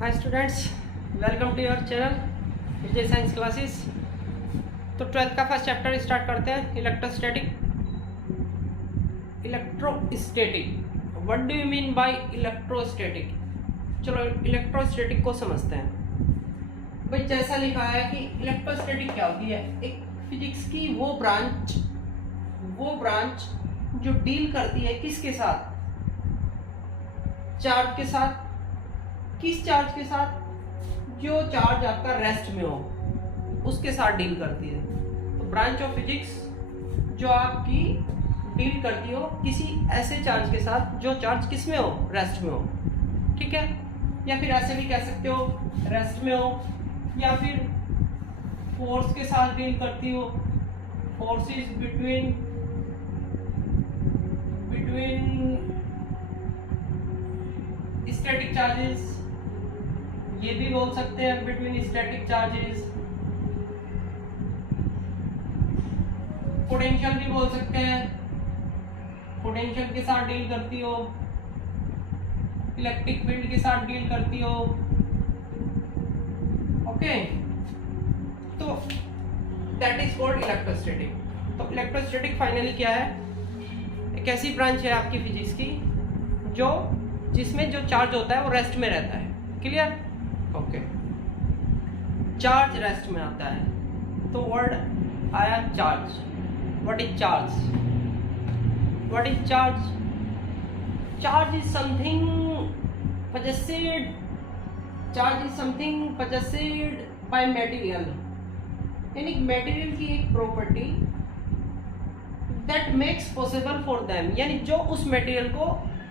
Hi students, welcome to your channel Vijay science classes. तो 12th का first chapter start करते हैं। Electrostatic. What do you mean by electrostatic? चलो electrostatic को समझते हैं। भाई जैसा लिखा है कि इलेक्ट्रोस्टैटिक क्या होती है, एक फिजिक्स की वो ब्रांच जो डील करती है किसके साथ? चार्ज के साथ। किस चार्ज के साथ? जो चार्ज आपका रेस्ट में हो उसके साथ डील करती है। तो ब्रांच ऑफ फिजिक्स जो आपकी डील करती हो किसी ऐसे चार्ज के साथ जो चार्ज किस में हो? रेस्ट में हो। ठीक है, या फिर ऐसे भी कह सकते हो रेस्ट में हो, या फिर फोर्स के साथ डील करती हो। फोर्सेस बिटवीन स्टैटिक चार्जेस, ये भी बोल सकते हैं बिटवीन स्टैटिक चार्जेस। पोटेंशियल भी बोल सकते हैं, पोटेंशियल के साथ डील करती हो। इलेक्ट्रिक फील्ड के साथ डील करती हो। ओके, तो दैट इज कॉल्ड इलेक्ट्रोस्टैटिक। तो इलेक्ट्रोस्टैटिक फाइनली क्या है? एक ऐसी ब्रांच है आपकी फिजिक्स की जिसमें जो चार्ज होता है वो रेस्ट में रहता है। क्लियर? ओके, चार्ज रेस्ट में आता है तो वर्ड आया charge. What is charge? Charge is something possessed by material, यानी मटेरियल की एक property that makes possible for them, यानी जो उस मटेरियल को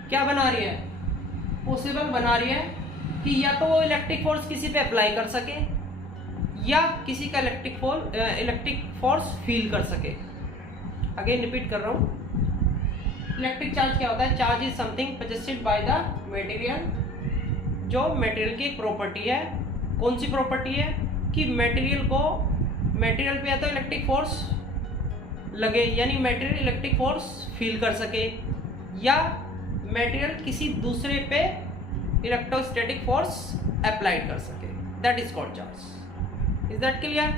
क्या बना रही है? पॉसिबल बना रही है कि या तो वो इलेक्ट्रिक फोर्स किसी पे अप्लाई कर सके या किसी का इलेक्ट्रिक फोर्स फील कर सके। अगेन रिपीट कर रहा हूँ, इलेक्ट्रिक चार्ज क्या होता है? Charge is something possessed by the material, जो मटेरियल की एक प्रॉपर्टी है। कौन सी प्रॉपर्टी है? कि मटेरियल पे या तो इलेक्ट्रिक फोर्स लगे, यानी मटेरियल इलेक्ट्रिक फोर्स फील कर सके, या मटेरियल किसी दूसरे पे इलेक्ट्रोस्टैटिक फोर्स अप्लाई कर सके। That is called charge. Is that clear?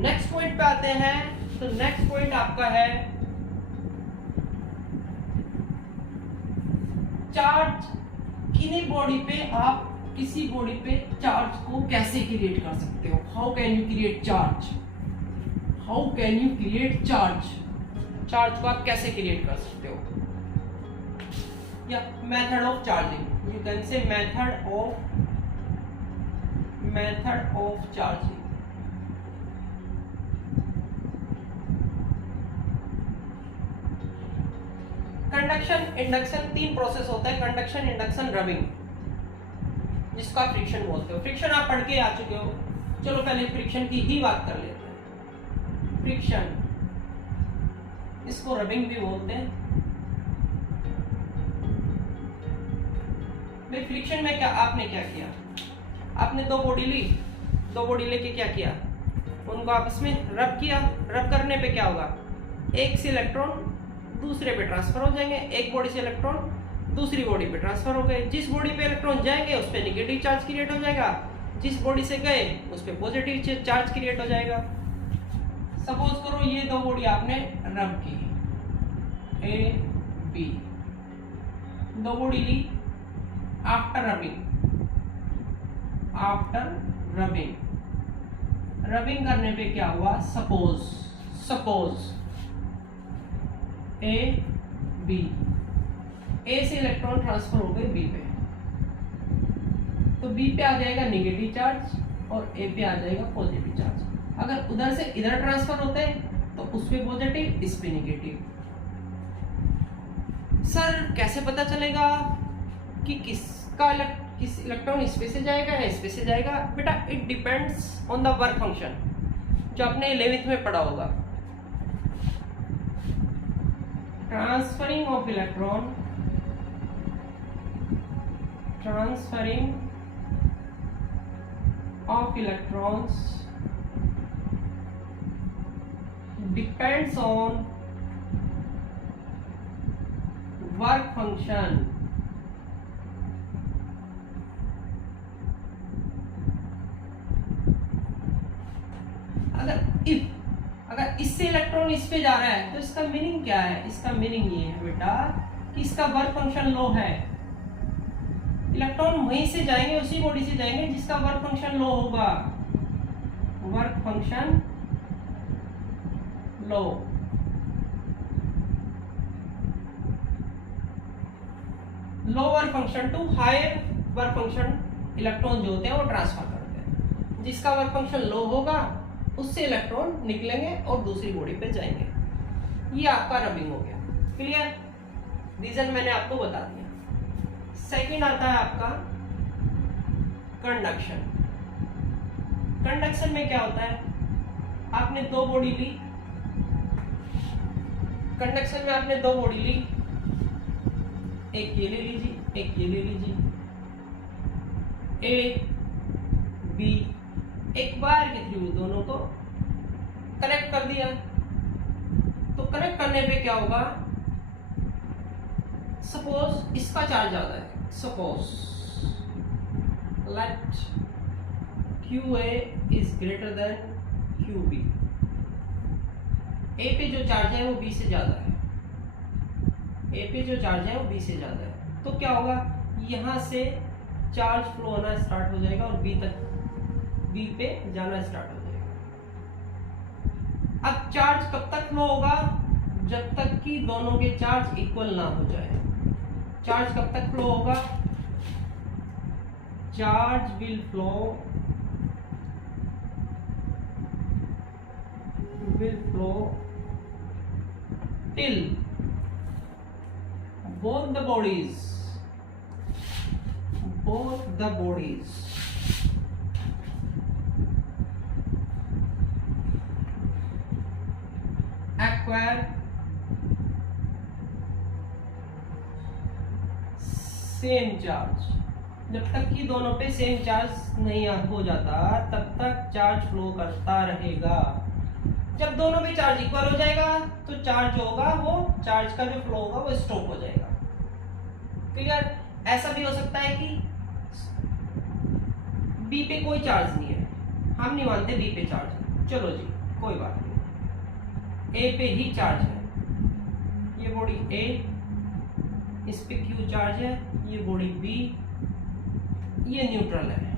Next point पे आते हैं। तो नेक्स्ट पॉइंट आपका है चार्ज। किसी बॉडी पे चार्ज को कैसे क्रिएट कर सकते हो? How can you create charge? Charge को आप कैसे क्रिएट कर सकते हो? या method of charging, you can say method of charging. Conduction, induction, तीन प्रोसेस होता है। कंडक्शन, इंडक्शन, रबिंग, जिसको आप फ्रिक्शन बोलते हो। फ्रिक्शन आप पढ़ के आ चुके हो। चलो पहले फ्रिक्शन की ही बात कर लेते हैं। फ्रिक्शन, इसको रबिंग भी बोलते हैं। भाई फ्रिक्शन में आपने क्या किया? आपने दो बॉडी लेके क्या किया? उनको आपस में रब किया। रब करने पे क्या होगा? एक से इलेक्ट्रॉन दूसरे पे ट्रांसफर हो जाएंगे। एक बॉडी से इलेक्ट्रॉन दूसरी बॉडी पे ट्रांसफर हो गए। जिस बॉडी पे इलेक्ट्रॉन जाएंगे उस पे नेगेटिव चार्ज क्रिएट हो जाएगा, जिस बॉडी से गए उस पे पॉजिटिव चार्ज क्रिएट हो जाएगा। सपोज करो ये दो बॉडी आपने रब की, ए बी, दो बॉडी ली। आफ्टर रबिंग करने पे क्या हुआ? सपोज ए बी, ए से इलेक्ट्रॉन ट्रांसफर हो गए बी पे, तो बी पे आ जाएगा नेगेटिव चार्ज और ए पे आ जाएगा पॉजिटिव चार्ज। अगर उधर से इधर ट्रांसफर होते हैं तो उस पे पॉजिटिव, इस पे नेगेटिव। सर कैसे पता चलेगा कि किस इलेक्ट्रॉन इस पे से जाएगा या इस पे से जाएगा? बेटा it depends on the work function, जो आपने 11th में पढ़ा होगा। Transferring of electrons depends on work function अगर इससे इलेक्ट्रॉन इस पे जा रहा है तो इसका मीनिंग क्या है? इसका मीनिंग ये है बेटा कि इसका वर्क फंक्शन लो है। इलेक्ट्रॉन वहीं से जाएंगे, उसी बॉडी से जाएंगे जिसका वर्क फंक्शन लो होगा। Work function low, lower function to higher work function electron जो होते हैं वो ट्रांसफर करते हैं। जिसका वर्क फंक्शन लो होगा उससे इलेक्ट्रॉन निकलेंगे और दूसरी बॉडी पे जाएंगे। ये आपका रबिंग हो गया। क्लियर? रीजन मैंने आपको बता दिया। सेकंड आता है आपका कंडक्शन। कंडक्शन में क्या होता है? आपने दो बॉडी ली, कंडक्शन में आपने दो बॉडी ली, एक ये ले लीजिए, एक ये ले लीजिए, ए बी, एक वायर के थ्रू दोनों को कनेक्ट कर दिया। तो कनेक्ट करने पे क्या होगा? सपोज इसका चार्ज ज्यादा है, suppose let QA is greater than QB। ए पे जो चार्ज है वो बी से ज्यादा है, ए पे जो चार्ज है वो बी से ज्यादा है। तो क्या होगा? यहां से चार्ज फ्लो होना स्टार्ट हो जाएगा और बी पे जाना स्टार्ट हो जाएगा। अब चार्ज कब तक फ्लो होगा? जब तक कि दोनों के चार्ज इक्वल ना हो जाए। चार्ज कब तक फ्लो होगा? Charge will flow till both the bodies acquire same charge. जब तक कि दोनों पे सेम चार्ज नहीं हो जाता तब तक चार्ज फ्लो करता रहेगा। जब दोनों में चार्ज इक्वल हो जाएगा तो चार्ज जो होगा वो चार्ज का जो फ्लो होगा वो स्टॉप हो जाएगा। क्लियर? ऐसा भी हो सकता है कि बी पे कोई चार्ज नहीं है, हम नहीं मानते बी पे चार्ज है, चलो जी कोई बात नहीं, ए पे ही चार्ज है। ये बॉडी ए, इस पे क्यू चार्ज है, ये बॉडी बी, ये न्यूट्रल है।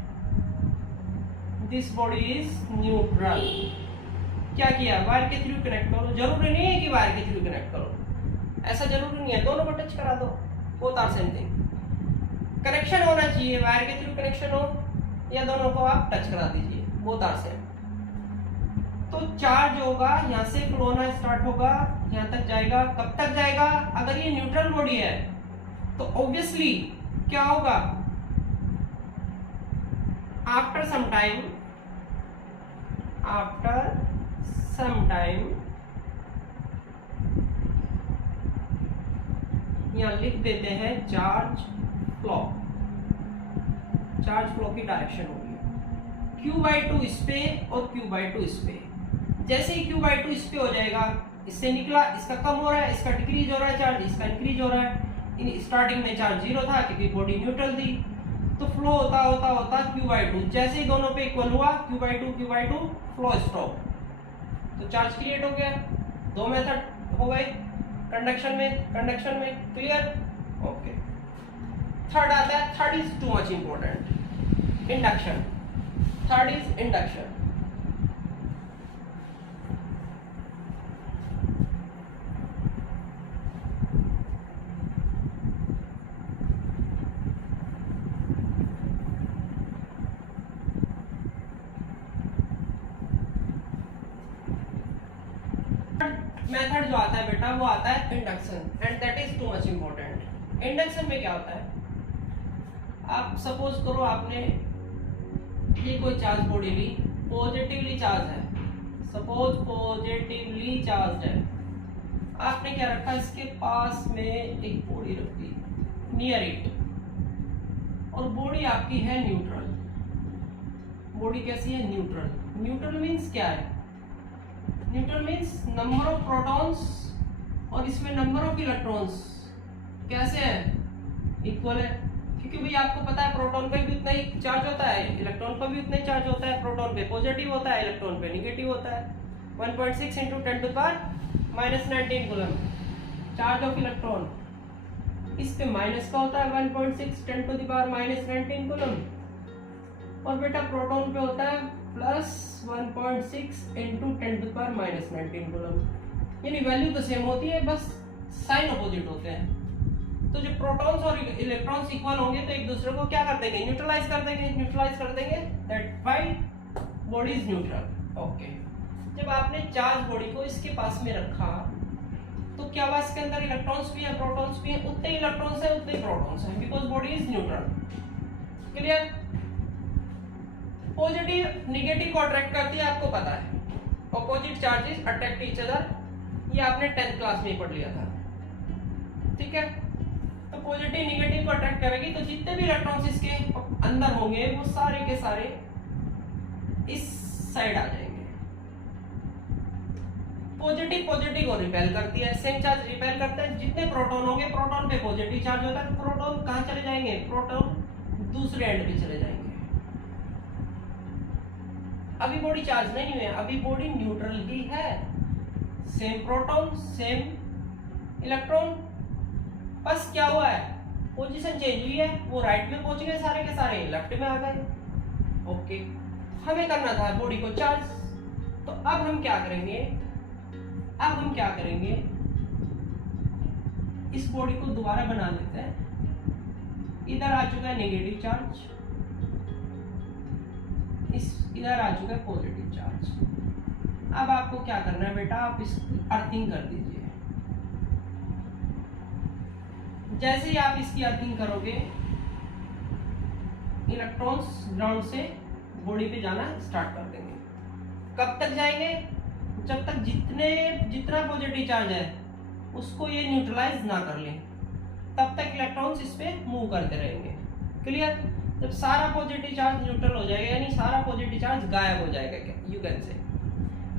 This body is neutral. क्या किया? वायर के थ्रू कनेक्ट करो। जरूरी नहीं है कि वायर के थ्रू कनेक्ट करो, ऐसा जरूरी नहीं है, दोनों को टच करा दो, both are same thing. Connection होना चाहिए, वायर के थ्रू कनेक्शन हो या दोनों को आप टच करा दीजिए, बोथ आर सेम। तो चार्ज होगा, यहाँ से फ्लो होना स्टार्ट होगा, यहाँ तक जाएगा। कब तक जाएगा? अगर ये न्यूट्रल बॉडी है तो ऑब्वियसली क्या होगा? आफ्टर सम टाइम यहां लिख देते हैं चार्ज फ्लो की डायरेक्शन होगी Q/2 इस पे और Q/2 इस पे। जैसे ही Q/2 इस पे हो जाएगा, इससे निकला, इसका कम हो रहा है, इसका डिक्रीज हो रहा है चार्ज, इसका इंक्रीज हो रहा है। इन स्टार्टिंग में चार्ज 0 था क्योंकि बॉडी न्यूट्रल थी, तो फ्लो होता Q/2। जैसे ही दोनों पे इक्वल हुआ Q/2 फ्लो स्टॉप, तो चार्ज क्रिएट हो गया। दो मेथड हो गए कंडक्शन में। क्लियर? ओके। थर्ड आता है, third is too much important, induction. Third is induction. Method जो आता है बेटा वो आता है induction, and that is too much important. Induction में क्या होता है? आप सपोज करो आपने ये कोई चार्ज बॉडी ली, पॉजिटिवली चार्ज है, सपोज पॉजिटिवली चार्ज है। आपने क्या रखा? इसके पास में एक बॉडी रख दी नियर इट, और बॉडी आपकी है न्यूट्रल। बॉडी कैसी है? न्यूट्रल। न्यूट्रल मीन्स क्या है? Neutral means number of protons और इसमें नंबर ऑफ इलेक्ट्रॉन्स कैसे है? इक्वल है। क्योंकि भाई आपको पता है प्रोटॉन पे भी उतना ही चार्ज होता है, इलेक्ट्रॉन पर भी उतना ही चार्ज होता है। प्रोटॉन पे पॉजिटिव होता है, इलेक्ट्रॉन पे नेगेटिव होता है। 1.6 × 10⁻⁻19 कूलम चार्ज ऑफ इलेक्ट्रॉन, इस पे माइनस का होता है 1.6 10⁻⁻19 कूलम, और बेटा प्रोटॉन पे होता है प्लस 1.6 × 10⁻⁻19 कूलम। यानी वैल्यू तो सेम होती है, बस साइन अपोजिट होते हैं। तो जब प्रोटॉन्स और इलेक्ट्रॉन्स इक्वल होंगे तो एक दूसरे को क्या कर देंगे, न्यूट्रलाइज कर देंगे, न्यूट्रलाइज कर देंगे। That why body is neutral. Okay, जब आपने चार्ज बॉडी को इसके पास में रखा तो क्या हुआ, इसके अंदर इलेक्ट्रॉन्स भी है, प्रोटॉन्स भी है, उतने ही इलेक्ट्रॉन्स है उतने ही प्रोटॉन्स है, because body is neutral. Clear? Positive negative को अट्रैक्ट करती है, आपको पता है। Opposite charges attract each other, ये आपने 10th क्लास में ही पढ़ लिया था। ठीक है, तो पॉजिटिव नेगेटिव को अट्रैक्ट करेगी, तो जितने भी इलेक्ट्रॉन्स इसके अंदर होंगे वो सारे के सारे इस साइड आ जाएंगे। पॉजिटिव पॉजिटिव को रिपेल करती है, सेम चार्ज रिपेल करता है। जितने प्रोटॉन होंगे, प्रोटॉन पे पॉजिटिव चार्ज होता है, तो प्रोटॉन कहां चले जाएंगे, प्रोटॉन दूसरे एंड पे चले जाएंगे। अभी बॉडी चार्ज नहीं है, अभी बॉडी न्यूट्रल ही है। सेम प्रोटॉन सेम इलेक्ट्रॉन, बस क्या हुआ है, पोजीशन चेंज हुई है। वो राइट में पहुंच गए सारे के सारे, लेफ्ट में आ गए। ओके, हमें करना था बॉडी को चार्ज, तो अब हम क्या करेंगे, इस बॉडी को दोबारा बना लेते हैं। इधर आ चुका है नेगेटिव चार्ज, इधर आ चुका है पॉजिटिव चार्ज। अब आपको क्या करना है बेटा, आप इस अर्थिंग कर दीजिए। जैसे ही आप इसकी अर्थिंग करोगे, इलेक्ट्रॉन्स ग्राउंड से बॉडी पे जाना स्टार्ट कर देंगे। कब तक जाएंगे, जब तक जितना पॉजिटिव चार्ज है उसको ये न्यूट्रलाइज ना कर ले, तब तक इलेक्ट्रॉन्स इस पे मूव करते रहेंगे। क्लियर? जब सारा पॉजिटिव चार्ज न्यूट्रल हो जाएगा, यानी सारा पॉजिटिव चार्ज गायब हो जाएगा, यू कैन से।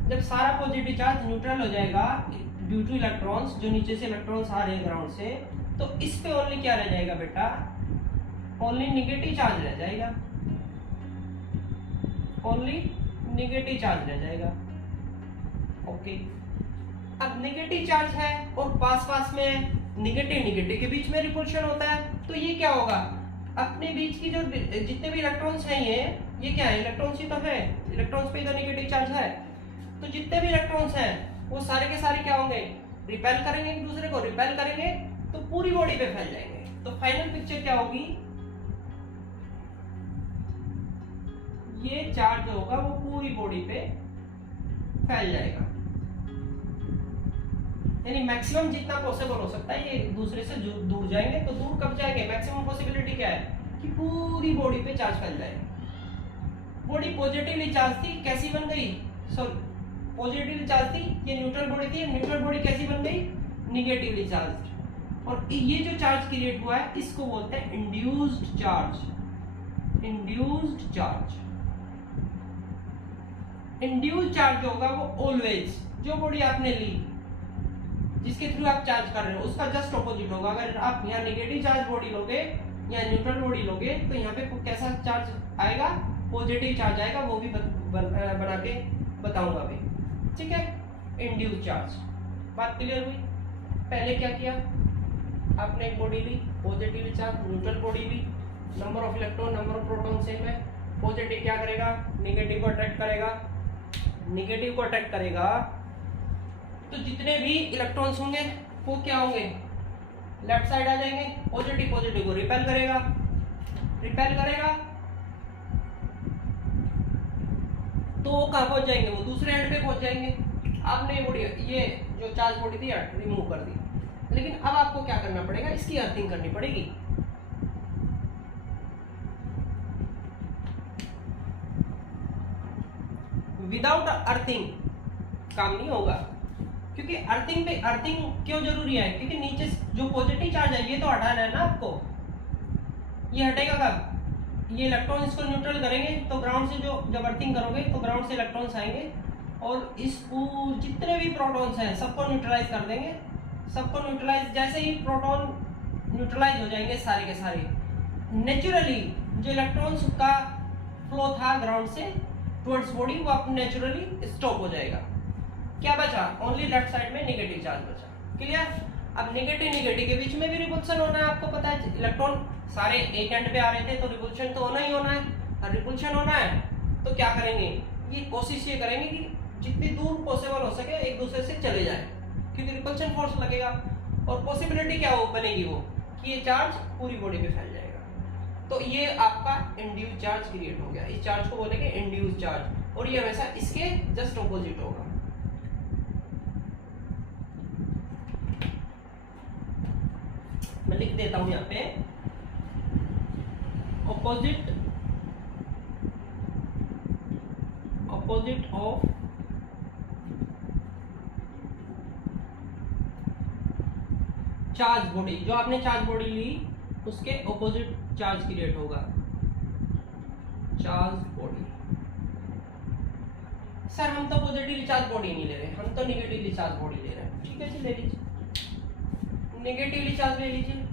जब सारा पॉजिटिव चार्ज न्यूट्रल हो जाएगा ड्यू टू इलेक्ट्रॉन्स, जो नीचे से इलेक्ट्रॉन्स आ रहे हैं ग्राउंड से, तो इस पे ओनली क्या रह जाएगा बेटा, ओनली निगेटिव चार्ज रह जाएगा, ओनली निगेटिव चार्ज रह जाएगा। ओके, अब नेगेटिव चार्ज है और पास में नेगेटिव के बीच में रिपल्शन होता है, तो ये क्या होगा, अपने बीच की जो जितने भी इलेक्ट्रॉन्स हैं ये क्या है, इलेक्ट्रॉन्स ही तो है, इलेक्ट्रॉन्स पे इधर नेगेटिव चार्ज है, तो जितने भी इलेक्ट्रॉन्स हैं वो सारे के सारे क्या होंगे, रिपेल करेंगे, एक दूसरे को रिपेल करेंगे, तो पूरी बॉडी पे फैल जाएंगे। तो फाइनल पिक्चर क्या होगी, ये चार्ज होगा वो पूरी बॉडी पे फैल जाएगा। यानी मैक्सिमम जितना पॉसिबल हो सकता है ये एक दूसरे से दूर जाएंगे। तो दूर कब जाएंगे, मैक्सिमम पॉसिबिलिटी क्या है कि पूरी बॉडी पे चार्ज फैल जाए। बॉडी पॉजिटिवली चार्ज थी, कैसी बन गई, सॉरी पॉजिटिवली चार्ज थी, ये न्यूट्रल बॉडी थी, न्यूट्रल बॉडी कैसी बन गई, निगेटिवली चार्ज। और ये जो चार्ज क्रिएट हुआ है इसको बोलते हैं induced charge. Induced charge, induced charge होगा वो ऑलवेज, जो बॉडी आपने ली जिसके थ्रू आप चार्ज कर रहे हो उसका जस्ट ऑपोजिट होगा। अगर आप यहाँ नेगेटिव चार्ज बॉडी लोगे या न्यूट्रल बॉडी लोगे तो यहाँ पे कैसा चार्ज आएगा, पॉजिटिव चार्ज आएगा, वो भी बना के बताऊंगा अभी। ठीक है, इंड्यूस्ड चार्ज, बात क्लियर हुई। पहले क्या किया, आपने एक बॉडी ली, पॉजिटिव चार्ज, न्यूट्रल बॉडी ली, number of electron number of proton same है। पॉजिटिव क्या करेगा, नेगेटिव को अट्रैक्ट करेगा, नेगेटिव को अट्रैक्ट करेगा तो जितने भी इलेक्ट्रॉन्स होंगे वो क्या होंगे, लेफ्ट साइड आ जाएंगे। पॉजिटिव को रिपेल करेगा तो वो कहाँ पहुंच जाएंगे, वो दूसरे एंड पे पहुंच जाएंगे। आपने बॉडी ये जो चार्ज बॉडी थी रिमूव कर दी, लेकिन अब आपको क्या करना पड़ेगा, इसकी अर्थिंग करनी पड़ेगी। विदाउट अर्थिंग काम नहीं होगा, क्योंकि अर्थिंग क्यों जरूरी है, क्योंकि नीचे जो पॉजिटिव चार्ज है ये तो हटाना है ना आपको। ये हटेगा कब, ये इलेक्ट्रॉन इसको न्यूट्रल करेंगे तो ग्राउंड से जो जब अर्थिंग करोगे तो ग्राउंड से इलेक्ट्रॉन्स आएंगे और इस जितने भी प्रोटॉन्स हैं सबको न्यूट्रलाइज कर देंगे। सबको न्यूट्रलाइज, जैसे ही प्रोटॉन न्यूट्रलाइज हो जाएंगे सारे के सारे, नेचुरली जो इलेक्ट्रॉन्स का फ्लो था ग्राउंड से टुवर्ड्स बॉडी वो अब नेचुरली स्टॉप हो जाएगा। क्या बचा? ओनली लेफ्ट साइड में नेगेटिव चार्ज बचा। क्लियर? अब नेगेटिव नेगेटिव के बीच में भी रिपल्शन होना है, आपको पता है इलेक्ट्रॉन सारे एक एंड पे आ रहे थे तो रिपल्शन तो होना ही होना है। और रिपल्शन होना है तो क्या करेंगे, ये कोशिश ये करेंगे कि जितनी दूर पॉसिबल हो सके एक दूसरे से चले जाए, क्योंकि रिपल्शन फोर्स लगेगा। और पॉसिबिलिटी क्या हो बनेगी वो कि ये चार्ज पूरी बॉडी पे फैल जाएगा। तो ये आपका इंड्यूस चार्ज क्रिएट हो गया। इस चार्ज को बोलेंगे इंड्यूस चार्ज, और ये हमेशा इसके जस्ट ऑपोजिट होगा। मैं लिख देता हूं यहाँ पे ऑपोजिट ऑफ चार्ज बॉडी। जो आपने चार्ज बॉडी ली उसके ऑपोजिट चार्ज क्रिएट होगा, चार्ज बॉडी। सर हम तो पॉजिटिवली चार्ज बॉडी नहीं ले रहे, हम तो निगेटिवली चार्ज बॉडी ले रहे हैं। ठीक है जी, ले लीजिए निगेटिवली चार्ज ले लीजिए।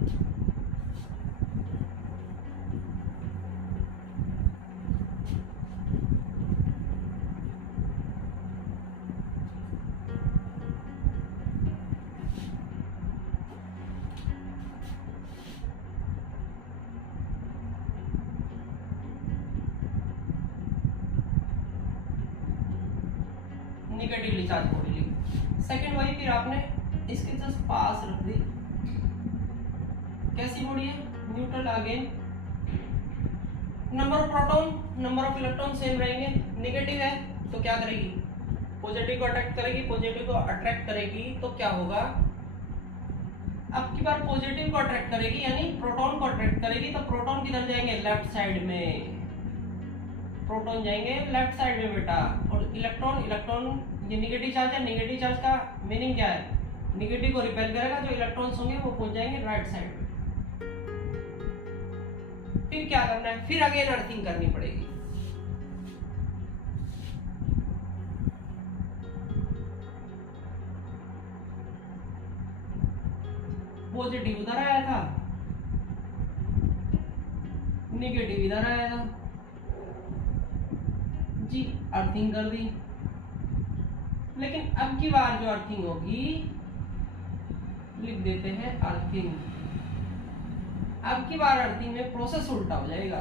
निगेटिवली चार्ज बॉडी ली। सेकंड वही फिर आपने इसके जस्ट पास रख दी। कैसी बॉडी है? Neutral. Again number of proton number of electron same रहेंगे। नेगेटिव है तो क्या करेगी? पॉजिटिव को अट्रैक्ट करेगी। पॉजिटिव को अट्रैक्ट करेगी तो क्या होगा? अब की बार पॉजिटिव को अट्रैक्ट करेगी यानी प्रोटॉन को अट्रैक्ट करेगी, तो प्रोटॉन किधर जाएंगे? लेफ्ट साइड में। प्रोटॉन जाएंगे लेफ्ट साइड में बेटा। और इलेक्ट्रॉन ये नेगेटिव चार्ज है। नेगेटिव चार्ज का मीनिंग क्या है? नेगेटिव को रिपेल करेगा, जो इलेक्ट्रॉन्स होंगे वो पहुंच जाएंगे राइट साइड में। फिर क्या करना है? फिर अगेन अर्थिंग करनी पड़ेगी। पॉजिटिव उधर आया था, नेगेटिव इधर आया था जी, अर्थिंग कर दी। लेकिन अब की बार जो अर्थिंग होगी, लिख देते हैं अर्थिंग। अब की बार अर्थिंग में प्रोसेस उल्टा हो जाएगा।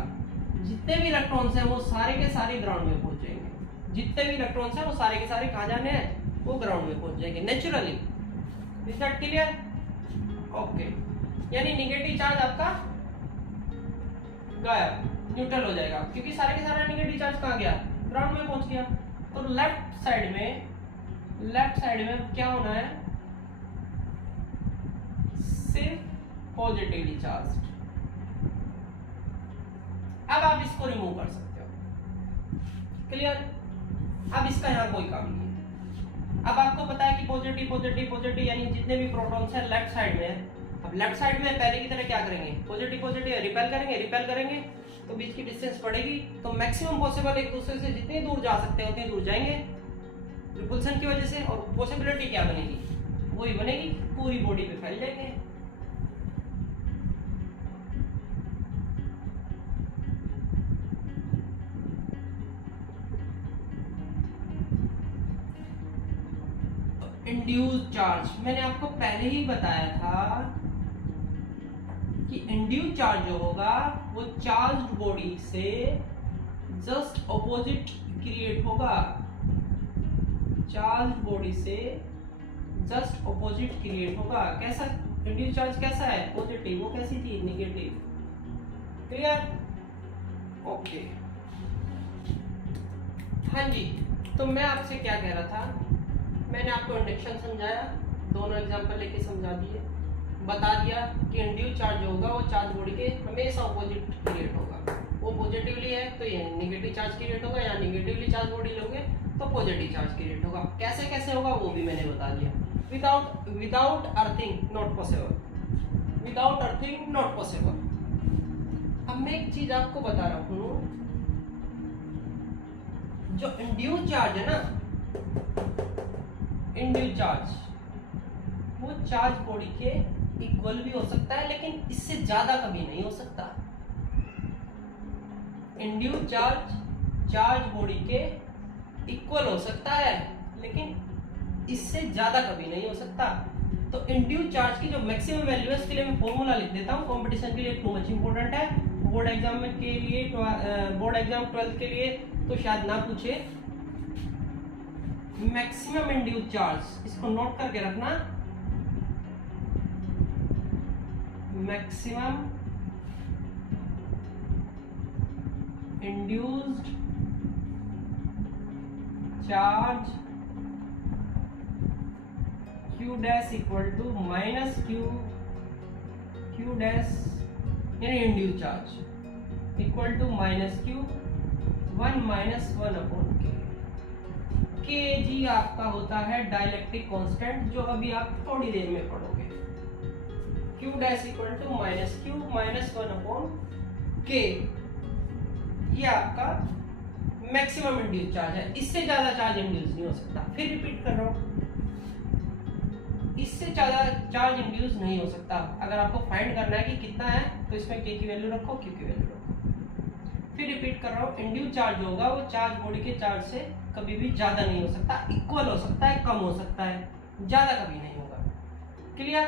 जितने भी इलेक्ट्रॉन्स हैं वो सारे के सारे ग्राउंड में पहुंचेंगे। जितने भी इलेक्ट्रॉन्स हैं वो सारे के सारे कहाँ जाने हैं? वो ग्राउंड में पहुंच जाएंगे naturally. Is that clear? Okay, यानी नेगेटिव चार्ज आपका गायब, न्यूट्रल हो जाएगा, क्योंकि सारे के सारे नेगेटिव चार्ज कहाँ गया? ग्राउंड में पहुंच गया। तो लेफ्ट साइड में क्या होना है? सिर्फ पॉजिटिवली चार्ज। अब आप इसको रिमूव कर सकते हो। क्लियर? अब इसका यहां कोई काम नहीं है। अब आपको पता है कि पॉजिटिव पॉजिटिव पॉजिटिव यानी जितने भी प्रोटॉन्स हैं लेफ्ट साइड में है। अब लेफ्ट साइड में पहले की तरह क्या करेंगे? पॉजिटिव पॉजिटिव रिपेल करेंगे तो बीच की डिस्टेंस पड़ेगी, तो मैक्सिमम पॉसिबल एक दूसरे से जितनी दूर जा सकते हैं उतनी दूर जाएंगे रिपल्सन की वजह से। और पॉसिबिलिटी क्या बनेगी? वही बनेगी, पूरी बॉडी पे फैल जाएंगे। इंड्यूस चार्ज मैंने आपको पहले ही बताया था कि इंड्यूस चार्ज जो होगा वो चार्ज्ड बॉडी से जस्ट ऑपोजिट क्रिएट होगा। चार्ज बॉडी से जस्ट ऑपोजिट क्रिएट होगा। कैसा इंड्यूस चार्ज कैसा है? पॉजिटिव। वो कैसी थी? नेगेटिव। क्लियर? ओके, हाँ जी। तो मैं आपसे क्या कह रहा था, मैंने आपको इंडक्शन समझाया, दोनों एग्जांपल लेके समझा दिए, बता दिया कि इंड्यूस चार्ज जो होगा वो चार्ज बॉडी के हमेशा ऑपोजिट क्रिएट होगा। वो पॉजिटिवली है तो ये नेगेटिव चार्ज क्रिएट होगा, या नेगेटिवली चार्ज बॉडी लोगे तो पॉजिटिव चार्ज क्रिएट होगा। कैसे कैसे होगा वो भी मैंने बता दिया। Without earthing not possible. Without earthing not possible. अब मैं एक चीज आपको बता रहा हूं, जो इंड्यूस चार्ज है ना, इंड्यूस चार्ज वो चार्ज बॉडी के इक्वल भी हो सकता है, लेकिन इससे ज्यादा कभी नहीं हो सकता। इंड्यूस चार्ज बॉडी के इक्वल हो सकता है, लेकिन इससे ज्यादा कभी नहीं हो सकता। तो इंड्यूस चार्ज की जो मैक्सिमम वैल्यू है उसके लिए मैं फॉर्मूला लिख देता हूँ, कंपटीशन के लिए टू मच इंपॉर्टेंट है, बोर्ड एग्जाम के लिए, बोर्ड एग्जाम 12th के लिए तो शायद ना पूछे। मैक्सिमम इंड्यूस चार्ज, इसको नोट करके रखना, maximum induced charge Q dash equal to minus Q dash यानी induce charge equal to minus Q 1 minus 1 upon K जी आपका होता है डाइलेक्ट्रिक कांस्टेंट, जो अभी आप थोड़ी देर में पढ़ोगे। Q dash equal to minus Q minus 1 upon K, ये आपका मैक्सिमम इंड्यूस चार्ज है। इससे ज्यादा चार्ज इंड्यूस नहीं हो सकता। फिर रिपीट कर रहा हूं, इससे ज्यादा चार्ज इंड्यूस नहीं हो सकता। अगर आपको फाइंड करना है कि कितना है तो इसमें K की वैल्यू रखो, Q की वैल्यू रखो। फिर रिपीट कर रहा हूं, इंड्यूस चार्ज होगा वो चार्ज बॉडी के चार्ज से कभी भी ज्यादा नहीं हो सकता, इक्वल हो सकता है, कम हो सकता है, ज्यादा कभी नहीं होगा। क्लियर?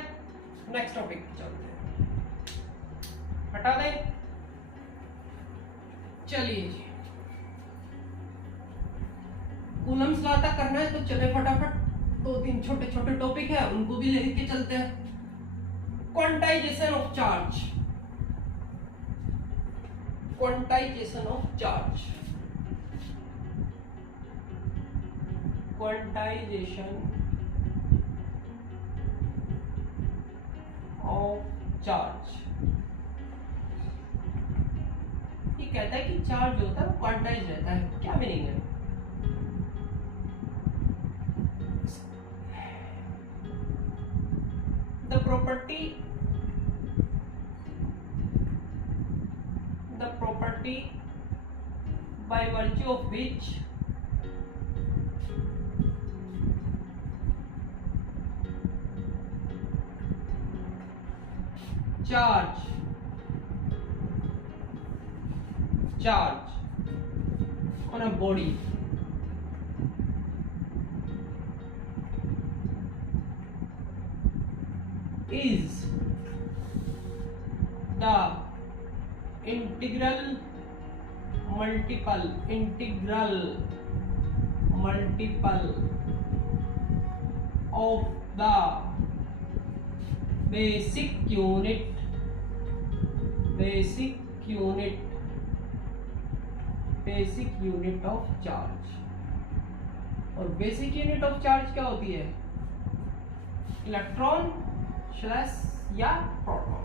नेक्स्ट टॉपिक पे चलते हैं, हटा दें। चलिए जी, कूलम्स लॉ तक करना है तो चले फटाफट, 2-3 छोटे छोटे टॉपिक है उनको भी लेके चलते हैं। Quantization of charge, quantization of charge, quantization of charge. ये कहता है कि चार्ज होता है क्वांटाइज रहता है, क्या मीनिंग है? The property by virtue of which charge on a body is the integral multiple of the basic unit of charge। और बेसिक यूनिट ऑफ चार्ज क्या होती है? इलेक्ट्रॉन स्लैश या प्रोटॉन।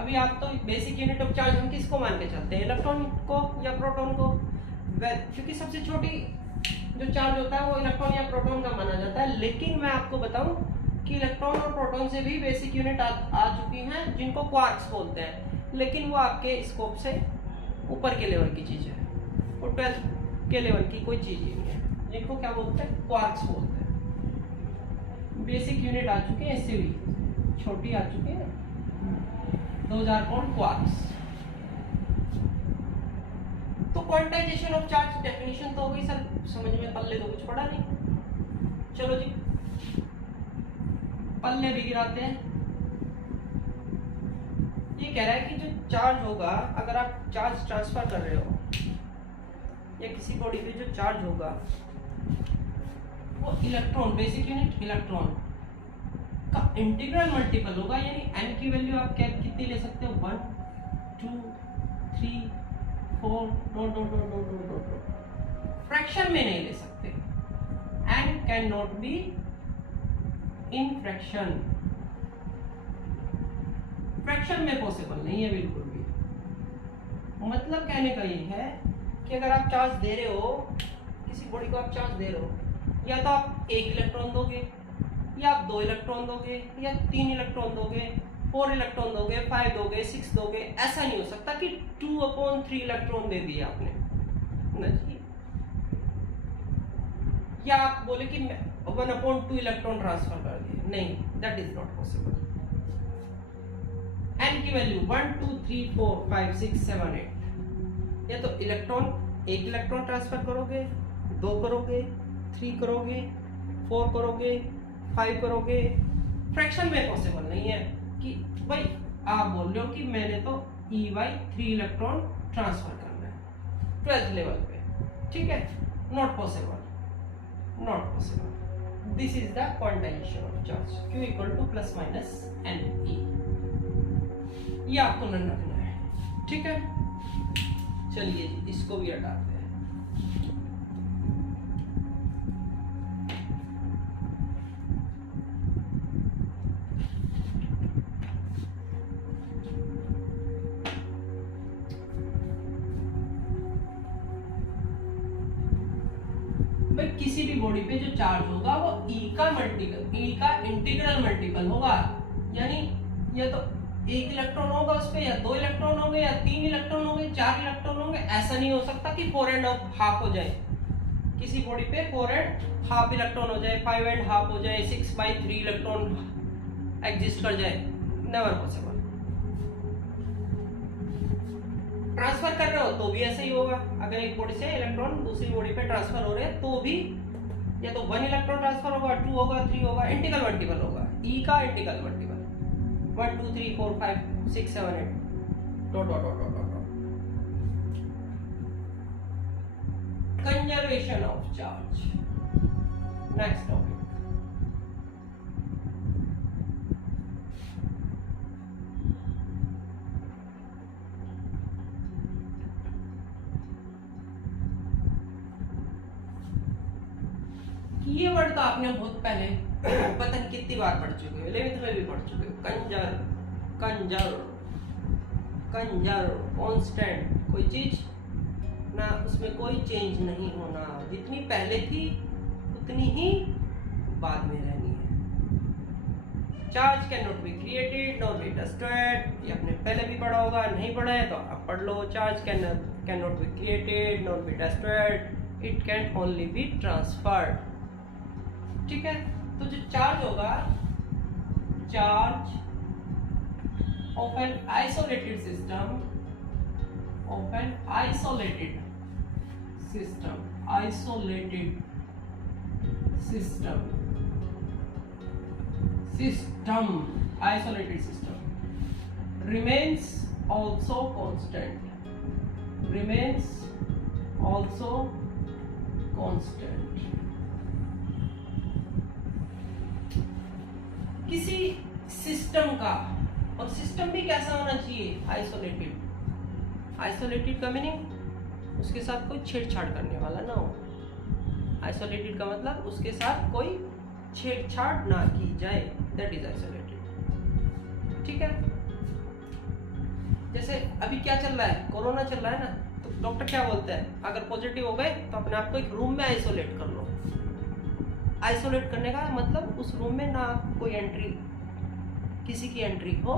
अभी आप तो बेसिक यूनिट ऑफ चार्ज हम किसको मान के चलते हैं, इलेक्ट्रॉन को या प्रोटॉन को? क्योंकि सबसे छोटी जो चार्ज होता है वो इलेक्ट्रॉन या प्रोटॉन का माना जाता है। लेकिन मैं आपको बताऊं कि इलेक्ट्रॉन और प्रोटॉन से भी बेसिक यूनिट आ चुकी हैं, जिनको क्वार्क्स बोलते हैं, लेकिन वो आपके स्कोप से ऊपर के लेवल की चीज है, वो 12th के लेवल की कोई चीज ही नहीं है, जिनको क्या बोलते हैं? क्वार्क्स बोलते हैं। बेसिक यूनिट आ चुके हैं, इससे भी छोटी आ चुकी है, 2000 पाउंड क्वार्क्स। तो क्वांटाइजेशन ऑफ चार्ज डेफिनेशन तो हो गई सर, समझ में पल्ले तो कुछ पड़ा नहीं। चलो जी पल्ले भी गिराते हैं। ये कह रहा है कि जो चार्ज होगा, अगर आप चार्ज ट्रांसफर कर रहे हो या किसी बॉडी पे जो चार्ज होगा वो इलेक्ट्रॉन, बेसिक यूनिट इलेक्ट्रॉन का इंटीग्रल मल्टीपल होगा। यानी n की वैल्यू आप कितनी ले सकते हो? 1 2 3 4 डॉट फ्रैक्शन में नहीं ले सकते। n can not be in fraction, fraction में पॉसिबल नहीं है बिल्कुल भी। मतलब कहने का ये है कि अगर आप चार्ज दे रहे हो, किसी बॉडी को आप चार्ज दे रहे हो, या तो आप 1 इलेक्ट्रॉन दोगे, या आप 2 इलेक्ट्रॉन दोगे, या 3 इलेक्ट्रॉन दोगे, 4 इलेक्ट्रॉन दोगे, 5 दोगे, 6 दोगे। ऐसा नहीं हो सकता कि 2/3 इलेक्ट्रॉन दे दिए आपने नहीं। या आप बोले कि 1/2 इलेक्ट्रॉन ट्रांसफर कर दिए, नहीं, that is not possible. n की वैल्यू 1 2 3 4 5 6 7 8, या तो एक इलेक्ट्रॉन ट्रांसफर करोगे, 2 करोगे, 3 करोगे, 4 करोगे, 5 करोगे। फ्रैक्शन में पॉसिबल नहीं है कि भाई आप बोल रहे हो कि मैंने तो E/3 इलेक्ट्रॉन ट्रांसफर करना है 12th लेवल पे, ठीक है, not possible, not possible. This is the quantization of charge Q equal two plus minus NE। ये आपको नन रखना है, ठीक है। चलिए जी इसको भी हटाते हैं। भाई किसी भी बॉडी पे जो चार्ज होगा वो E का इंटीग्रल मल्टीपल होगा, यानी या तो 1 इलेक्ट्रॉन होगा उस पे, या 2 इलेक्ट्रॉन होंगे, या 3 इलेक्ट्रॉन होंगे, 4 इलेक्ट्रॉन होंगे। ऐसा नहीं हो सकता कि 4 एंड हाफ हो जाए, किसी बॉडी पे 4 एंड हाफ इलेक्ट्रॉन हो जाए, 5 एंड हाफ हो जाए, 6/3 इलेक्ट्रॉन एग्जिस्ट कर जाए, नेवर पॉसिबल। ट्रांसफर कर रहे हो तो भी ऐसे ही होगा। अगर एक बॉडी से इलेक्ट्रॉन दूसरी बॉडी पे ट्रांसफर हो रहे हैं तो भी या तो 1 इलेक्ट्रॉन ट्रांसफर होगा, 2 होगा, 3 होगा, इंटीग्रल मल्टीपल होगा, E का integral multiple 1 2 3 4 5 6 7 8 dot dot dot dot dot. Conservation of charge, next topic. ये वर्ड तो आपने बहुत पहले पता नहीं कितनी बार पढ़ चुके हो, 11th में भी पढ़ चुके हो। कंजर्व कांस्टेंट, कोई चीज ना उसमें कोई चेंज नहीं होना, जितनी पहले थी उतनी ही बाद में रहनी है। Charge can not be created not be destroyed, ये आपने पहले भी पढ़ा होगा, नहीं पढ़ा है तो अब पढ़ लो। Charge can not be created not be destroyed, it can only be transferred, ठीक है। तो जो चार्ज होगा, charge of an isolated system, isolated system remains also constant। किसी सिस्टम का, और सिस्टम भी कैसा होना चाहिए, आइसोलेटेड का मीनिंग उसके साथ कोई छेड़छाड़ करने वाला ना हो। आइसोलेटेड का मतलब उसके साथ कोई छेड़छाड़ ना की जाए, दैट इज आइसोलेटेड, ठीक है। जैसे अभी क्या चल रहा है, कोरोना चल रहा है ना, तो डॉक्टर क्या बोलते हैं, अगर पॉजिटिव हो गए तो अपने आप को एक रूम में आइसोलेट कर लो। आइसोलेट करने का मतलब उस रूम में ना कोई एंट्री, किसी की एंट्री हो,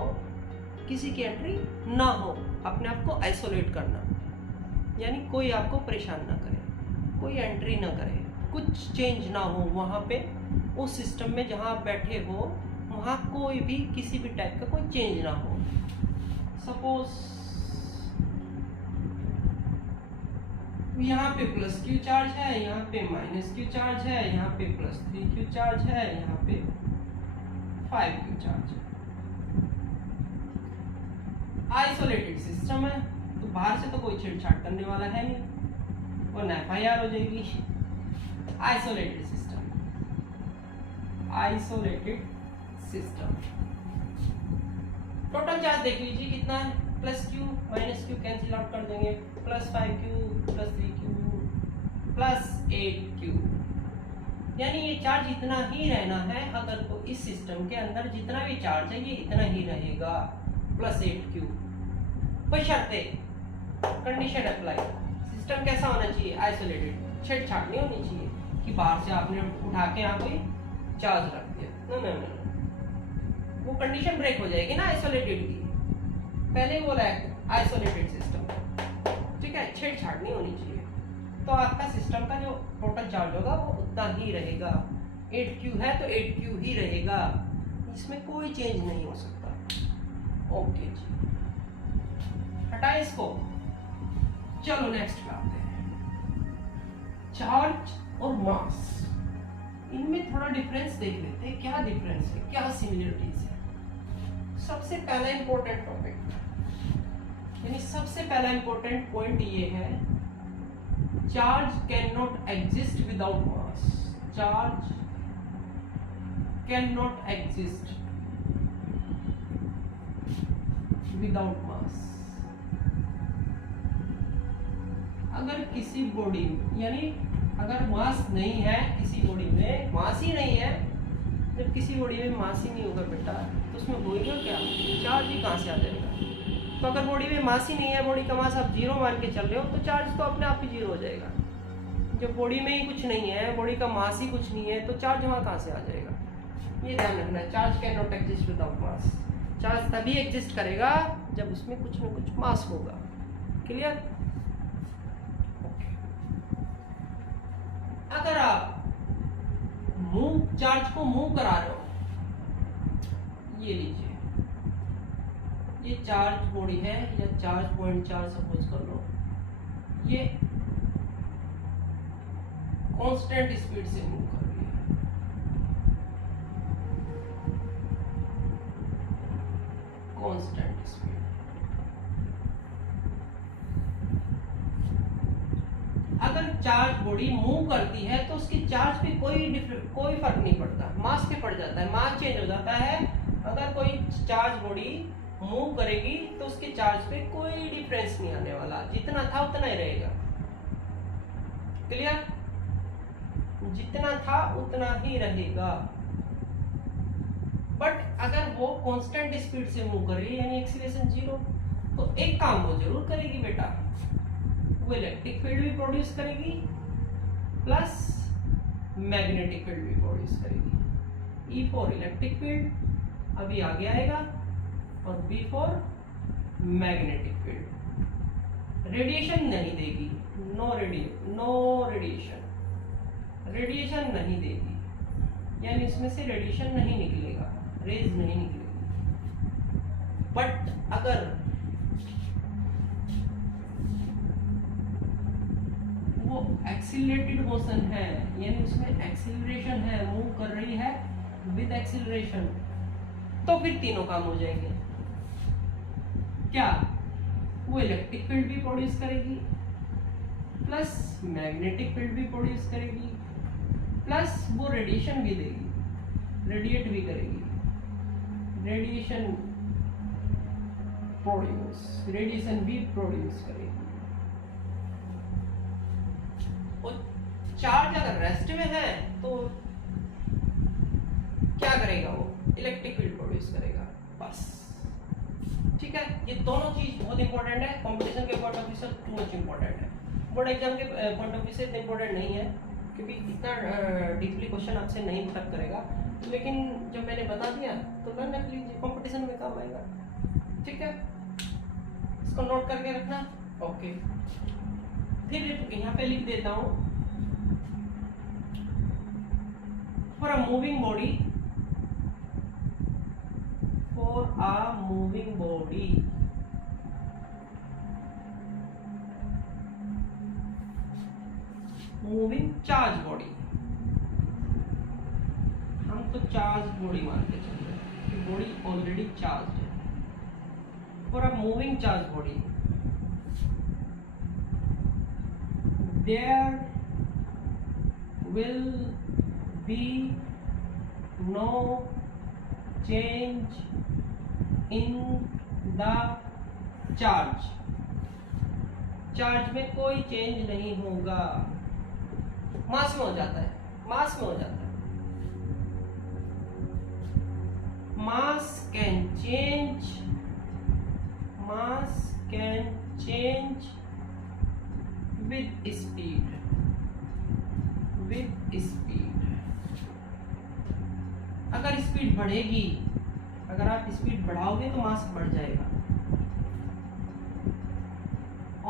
किसी की एंट्री ना हो, अपने आप को आइसोलेट करना, यानी कोई आपको परेशान ना करे, कोई एंट्री ना करे, कुछ चेंज ना हो वहाँ पे, उस सिस्टम में जहाँ आप बैठे हो वहाँ कोई भी किसी भी टाइप का कोई चेंज ना हो। सपोज यहाँ पे प्लस Q चार्ज है, यहाँ पे माइनस Q चार्ज है, यहाँ पे प्लस 3Q चार्ज है, यहाँ पे 5Q चार्ज है। आइसोलेटेड सिस्टम है तो बाहर से तो कोई छेड़छाड़ करने वाला है नहीं, वरना FIR हो जाएगी। आइसोलेटेड सिस्टम टोटल चार्ज देख लीजिए कितना है, plus Q minus Q cancel out कर देंगे, plus 5Q plus 3Q plus 8Q, यानी ये चार्ज इतना ही रहना है। अगर तो इस सिस्टम के अंदर जितना भी चार्ज है ये इतना ही रहेगा, प्लस 8Q, बशर्ते कंडीशन अप्लाई, सिस्टम कैसा होना चाहिए, आइसोलेटेड, छेड़छाड़ नहीं होनी चाहिए कि बाहर से आपने उठा के यहाँ कोई चार्ज रख दिया, नहीं, वो कंडीशन ब्रेक हो जाएगी ना आइसोलेटेड की। पहले ही बोला है आइसोलेटेड सिस्टम, ठीक है, छेड़छाड़ नहीं होनी चाहिए। तो आपका सिस्टम का जो टोटल चार्ज होगा वो उतना ही रहेगा, 8Q है तो 8Q ही रहेगा, इसमें कोई चेंज नहीं हो सकता। ओके जी, हटाए इसको। चलो नेक्स्ट पे आते हैं, चार्ज और मास, इनमें थोड़ा डिफरेंस देख लेते हैं, क्या डिफरेंस है, क्या सिमिलरिटीज है। सबसे पहला इंपॉर्टेंट टॉपिक, यानी सबसे पहला इंपॉर्टेंट पॉइंट ये है, charge can not exist without mass. Charge can not exist without mass. अगर किसी बॉडी, यानी अगर मास नहीं है किसी बॉडी में, मास ही नहीं है, जब किसी बॉडी में मास ही नहीं होगा बेटा, तो उसमें होएगा क्या, चार्ज ही कहाँ से आ जाएगा। तो अगर बॉडी में मास ही नहीं है, बॉडी का मास आप जीरो मान के चल रहे हो, तो चार्ज तो अपने आप ही जीरो हो जाएगा। जब बॉडी में ही कुछ नहीं है, बॉडी का मास ही कुछ नहीं है, तो चार्ज वहाँ कहाँ से आ जाएगा, ये ध्यान रखना है। Charge can not exist without mass. Charge तभी एग्जिस्ट करेगा जब उसमें कुछ न कुछ मास होगा। क्लियर? अगर आप मूव, चार्ज को मूव करा रहे हो, ये लीजिए, ये चार्ज बॉडी है या चार्ज पॉइंट चार्ज सपोज कर लो, ये कांस्टेंट स्पीड से मूव कर रही है। Constant speed. अगर चार्ज बॉडी मूव करती है तो उसकी चार्ज पे कोई फर्क नहीं पड़ता, मास पे पड़ जाता है, मास चेंज हो जाता है। अगर कोई चार्ज बॉडी मूव करेगी तो उसके चार्ज पे कोई डिफरेंस नहीं आने वाला, जितना था उतना ही रहेगा। क्लियर? जितना था उतना ही रहेगा। बट अगर वो कांस्टेंट स्पीड से मूव कर रही है, यानी एक्सीलरेशन जीरो, तो एक काम वो जरूर करेगी बेटा, वो इलेक्ट्रिक फील्ड भी प्रोड्यूस करेगी प्लस मैग्नेटिक फील्ड भी प्रोड्यूस करेगी। ई फॉर इलेक्ट्रिक फील्ड अभी आगे आएगा, और B for magnetic field. Radiation नहीं देगी, नो रेडिएशन, रेडिएशन नहीं देगी, यानी इसमें से रेडिएशन नहीं निकलेगा, रेज नहीं निकलेगी। बट अगर वो एक्सीलरेटेड मोशन है, यानी उसमें एक्सीलरेशन है, मूव कर रही है विद एक्सीलरेशन, तो फिर तीनों काम हो जाएंगे। क्या? वो इलेक्ट्रिक फील्ड भी प्रोड्यूस करेगी प्लस मैग्नेटिक फील्ड भी प्रोड्यूस करेगी प्लस वो रेडिएशन भी देगी, रेडिएट भी करेगी, रेडिएशन भी प्रोड्यूस करेगी। और चार्ज अगर रेस्ट में है तो क्या करेगा, वो इलेक्ट्रिक फील्ड प्रोड्यूस करेगा, बस। ठीक है, ये दोनों चीज बहुत इंपॉर्टेंट है, कंपटीशन के पॉइंट ऑफ व्यू से टू मच इंपॉर्टेंट है, बोर्ड एग्जाम के पॉइंट ऑफ व्यू से इतना इंपॉर्टेंट नहीं है, क्योंकि इतना डीपली क्वेश्चन आपसे नहीं पुट करेगा। लेकिन जब मैंने बता दिया तो लर्न रख लीजिए, कंपटीशन में काम आएगा। ठीक है, इसको नोट करके रखना। ओके, फिर यहाँ पे लिख देता हूँ, for a moving body, moving charge body, हम तो चार्ज बॉडी मान के चल रहे हैं कि बॉडी ऑलरेडी चार्ज है। For a moving charge body there will be no change in the charge, charge में कोई चेंज नहीं होगा, मास में हो जाता है, मास में हो जाता है। मास कैन चेंज विद स्पीड, अगर स्पीड बढ़ेगी, अगर आप स्पीड बढ़ाओगे तो मास बढ़ जाएगा।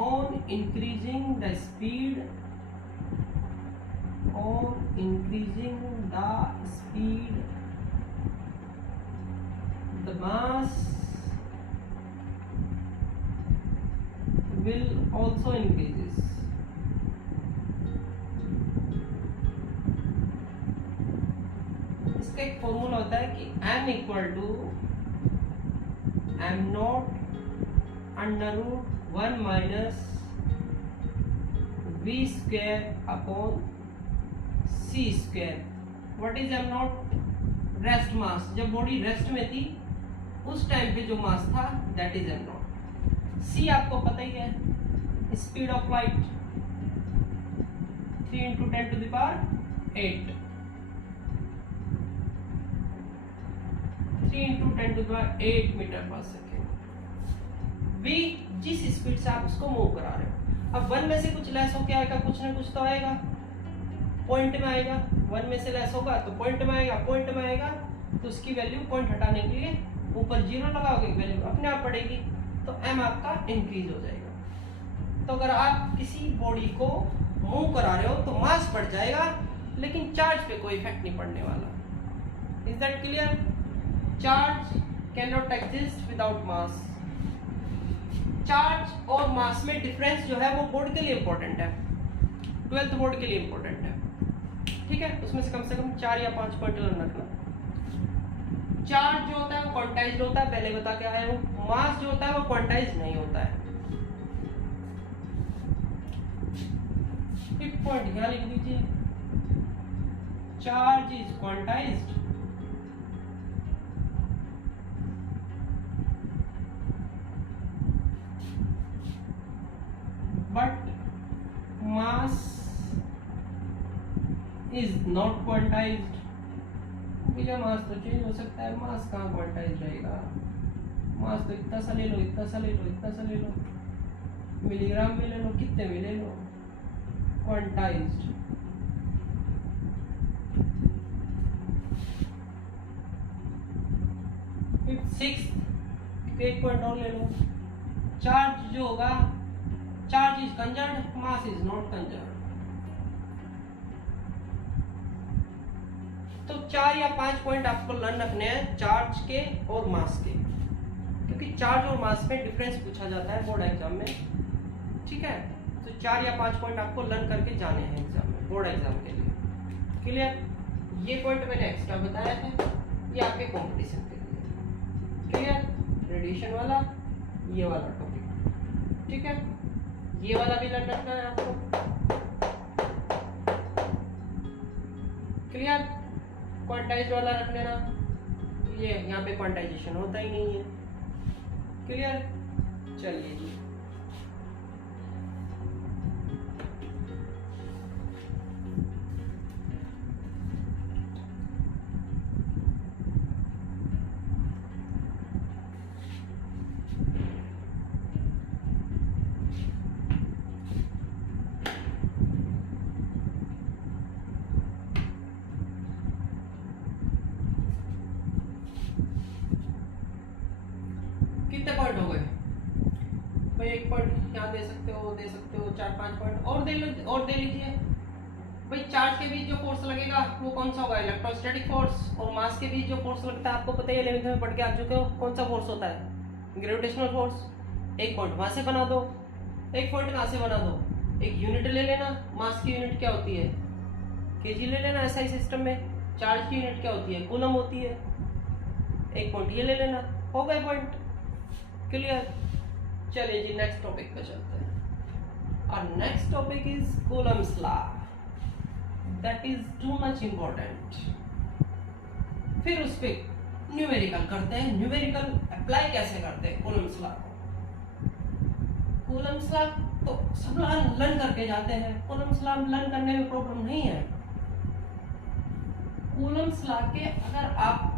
On increasing the speed, the mass will also increases. इसका एक फॉर्मूला होता है कि m equal to m not under root 1 minus v square upon c square. What is m not? Rest mass. जब बॉडी रेस्ट में थी उस time पे जो मास था that is m not. c आपको पता ही है, स्पीड ऑफ लाइट 3 × 10⁸ 8. 3 × 10⁸ मीटर पर सेकेंड. v जिस स्पीड से आप उसको मूव करा रहे हो. अब 1 में से कुछ लेस हो क्या आएगा? कुछ ना कुछ तो आएगा, पॉइंट में आएगा. 1 में से लेस होगा तो पॉइंट में आएगा, पॉइंट में आएगा तो उसकी वैल्यू पॉइंट हटाने के लिए ऊपर 0 लगाओगे, वैल्यू अपने आप बढ़ेगी तो m आपका इंक्रीज हो जाएगा. तो अगर आप किसी बॉडी को मूव करा रहे हो तो मास बढ़ जाएगा लेकिन चार्ज पे कोई इफेक्ट नहीं पड़ने वाला. Is that clear? Charge can not exist without mass. Charge और मास में डिफरेंस जो है वो बोर्ड के लिए इंपॉर्टेंट है, 12th बोर्ड के लिए इंपॉर्टेंट है. ठीक है, उसमें से कम 4 या 5 पॉइंट रखना. चार्ज जो होता है वो क्वांटाइज्ड होता है, पहले बता के आया हूं. मास जो होता है वो क्वांटाइज्ड नहीं होता है. एक पॉइंट यहाँ लिख दीजिए, charge is quantized but mass is not quantized. भैया मास तो चेंज हो सकता है, मास कहाँ क्वांटाइज्ड रहेगा? मास तो इतना सा ले लो, इतना सा ले लो, इतना सा ले लो, मिलीग्राम में ले लो, कितने में ले लो, क्वांटाइज्ड. सिक्स्थ एक पॉइंट और ले लो. चार्ज जो होगा, charge is conserved, mass is not conserved. तो 4 या 5 पॉइंट आपको लर्न रखने हैं चार्ज के और मास के, क्योंकि चार्ज और मास में डिफरेंस पूछा जाता है बोर्ड एग्जाम में. ठीक है, तो 4 या 5 पॉइंट आपको लर्न करके जाने हैं एग्जाम में, बोर्ड एग्जाम के लिए. क्लियर? ये पॉइंट मैंने एक्स्ट्रा बताया है, ये आपके कंपटीशन के लिए. क्लियर? रेडिएशन वाला, ये वाला टॉपिक. ठीक है, ये वाला भी लर्न रखना है आपको. क्लियर? क्वांटाइज्ड वाला रख लेना, ये यहाँ पे क्वांटाइजेशन होता ही नहीं है. क्लियर? चलिए जी, कितने पॉइंट हो गए भाई? 1 पॉइंट यहाँ दे सकते हो, 4-5 पॉइंट और दे लीजिए भाई. चार्ज के बीच जो फोर्स लगेगा वो कौन सा होगा? Electrostatic force. और मास के बीच जो फोर्स लगता है आपको पता ही है, 11th में पढ़ के आ चुके हो, कौन सा फोर्स होता है? Gravitational force. 1 पॉइंट वहां से बना दो, 1 पॉइंट कहां से बना दो? एक यूनिट ले लेना. मास की यूनिट क्या होती है? केजी ले लेना. एसआई सिस्टम में चार्ज की यूनिट क्या होती है? कूलम होती है. 1 पॉइंट ये ले लेना, हो गए पॉइंट. क्लियर? चलिए जी, नेक्स्ट टॉपिक पे चलते हैं. और next topic is Coulomb's law. That is too much important. फिर उस पे न्यूमेरिकल करते हैं. न्यूमेरिकल अप्लाई कैसे करते हैं कूलम्स लॉ को? कूलम्स लॉ तो सब लर्न करके जाते हैं. कूलम्स लॉ लर्न करने में प्रॉब्लम नहीं है. कूलम्स लॉ के अगर आप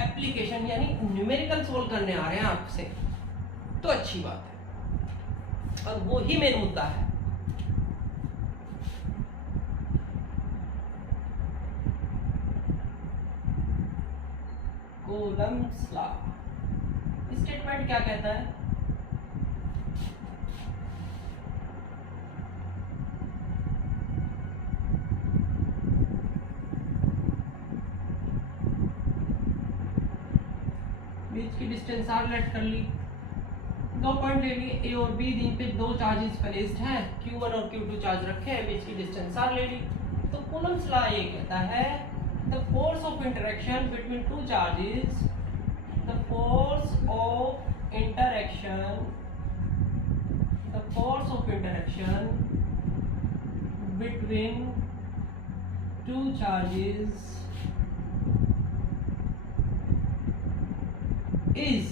एप्लीकेशन यानी न्यूमेरिकल सोल्व करने आ रहे हैं आपसे तो अच्छी बात है, और वो ही मेन मुद्दा है. कूलम्स लॉ स्टेटमेंट क्या कहता है? बीच की डिस्टेंस r लेट कर ली, दो पॉइंट ले लिए ए और बी, इन पे दो चार्जेस प्लेस्ड हैं, Q1 और Q2 चार्ज रखे हैं, बीच की डिस्टेंस R ले ली। तो कूलम्ब्स लॉ ये कहता है the force of interaction between two charges, the force of interaction between two charges is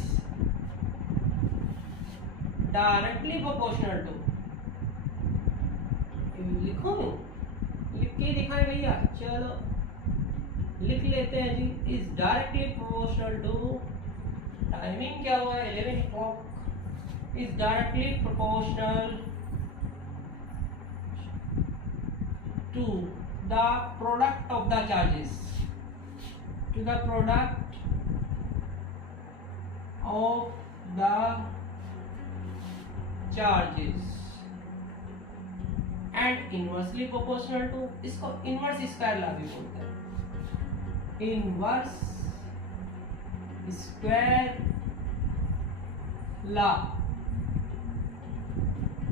directly proportional to, लिखो लिख के दिखाए भैया, चलो लिख लेते हैं जी, is directly proportional to, timing क्या हुआ है 11 o'clock, is directly proportional to the product of the charges, to the product of the charges and inversely proportional to, इसको इनवर्स स्क्वायर लॉ भी बोलते हैं, inverse square law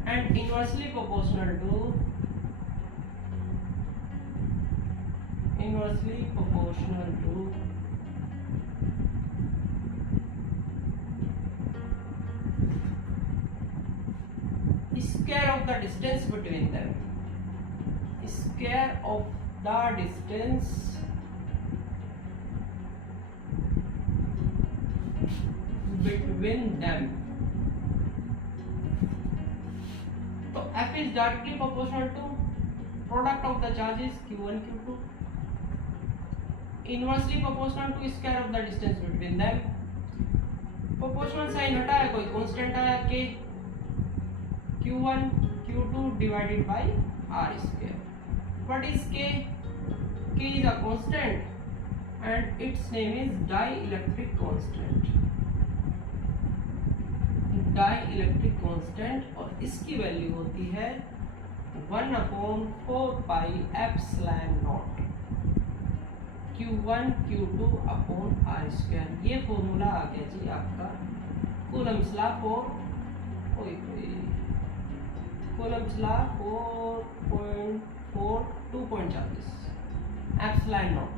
and inversely proportional to square of the distance between them, square of the distance between them। तो F is directly proportional to product of the charges Q1 Q2, inversely proportional to square of the distance between them। Proportional sign हटा है, कोई constant आया k, Q1 Q2 divided by R square। What is k? K is a constant and its name is dielectric constant, dielectric constant, और इसकी value होती है 1/4 pi epsilon naught Q1 Q2 upon R square. ये formula आ गया जी आपका Coulomb's law for, Coulomb's law 4.2.40 epsilon not.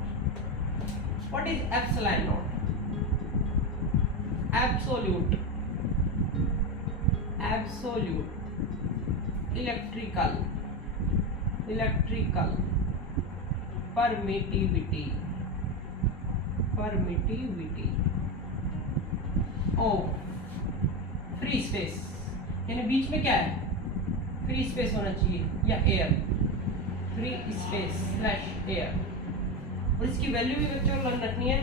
What is epsilon not? Absolute electrical permittivity of free space, यानी बीच में क्या है, फ्री स्पेस होना चाहिए या air, free space slash air. और इसकी वैल्यू भी बच्चों को रखनी है,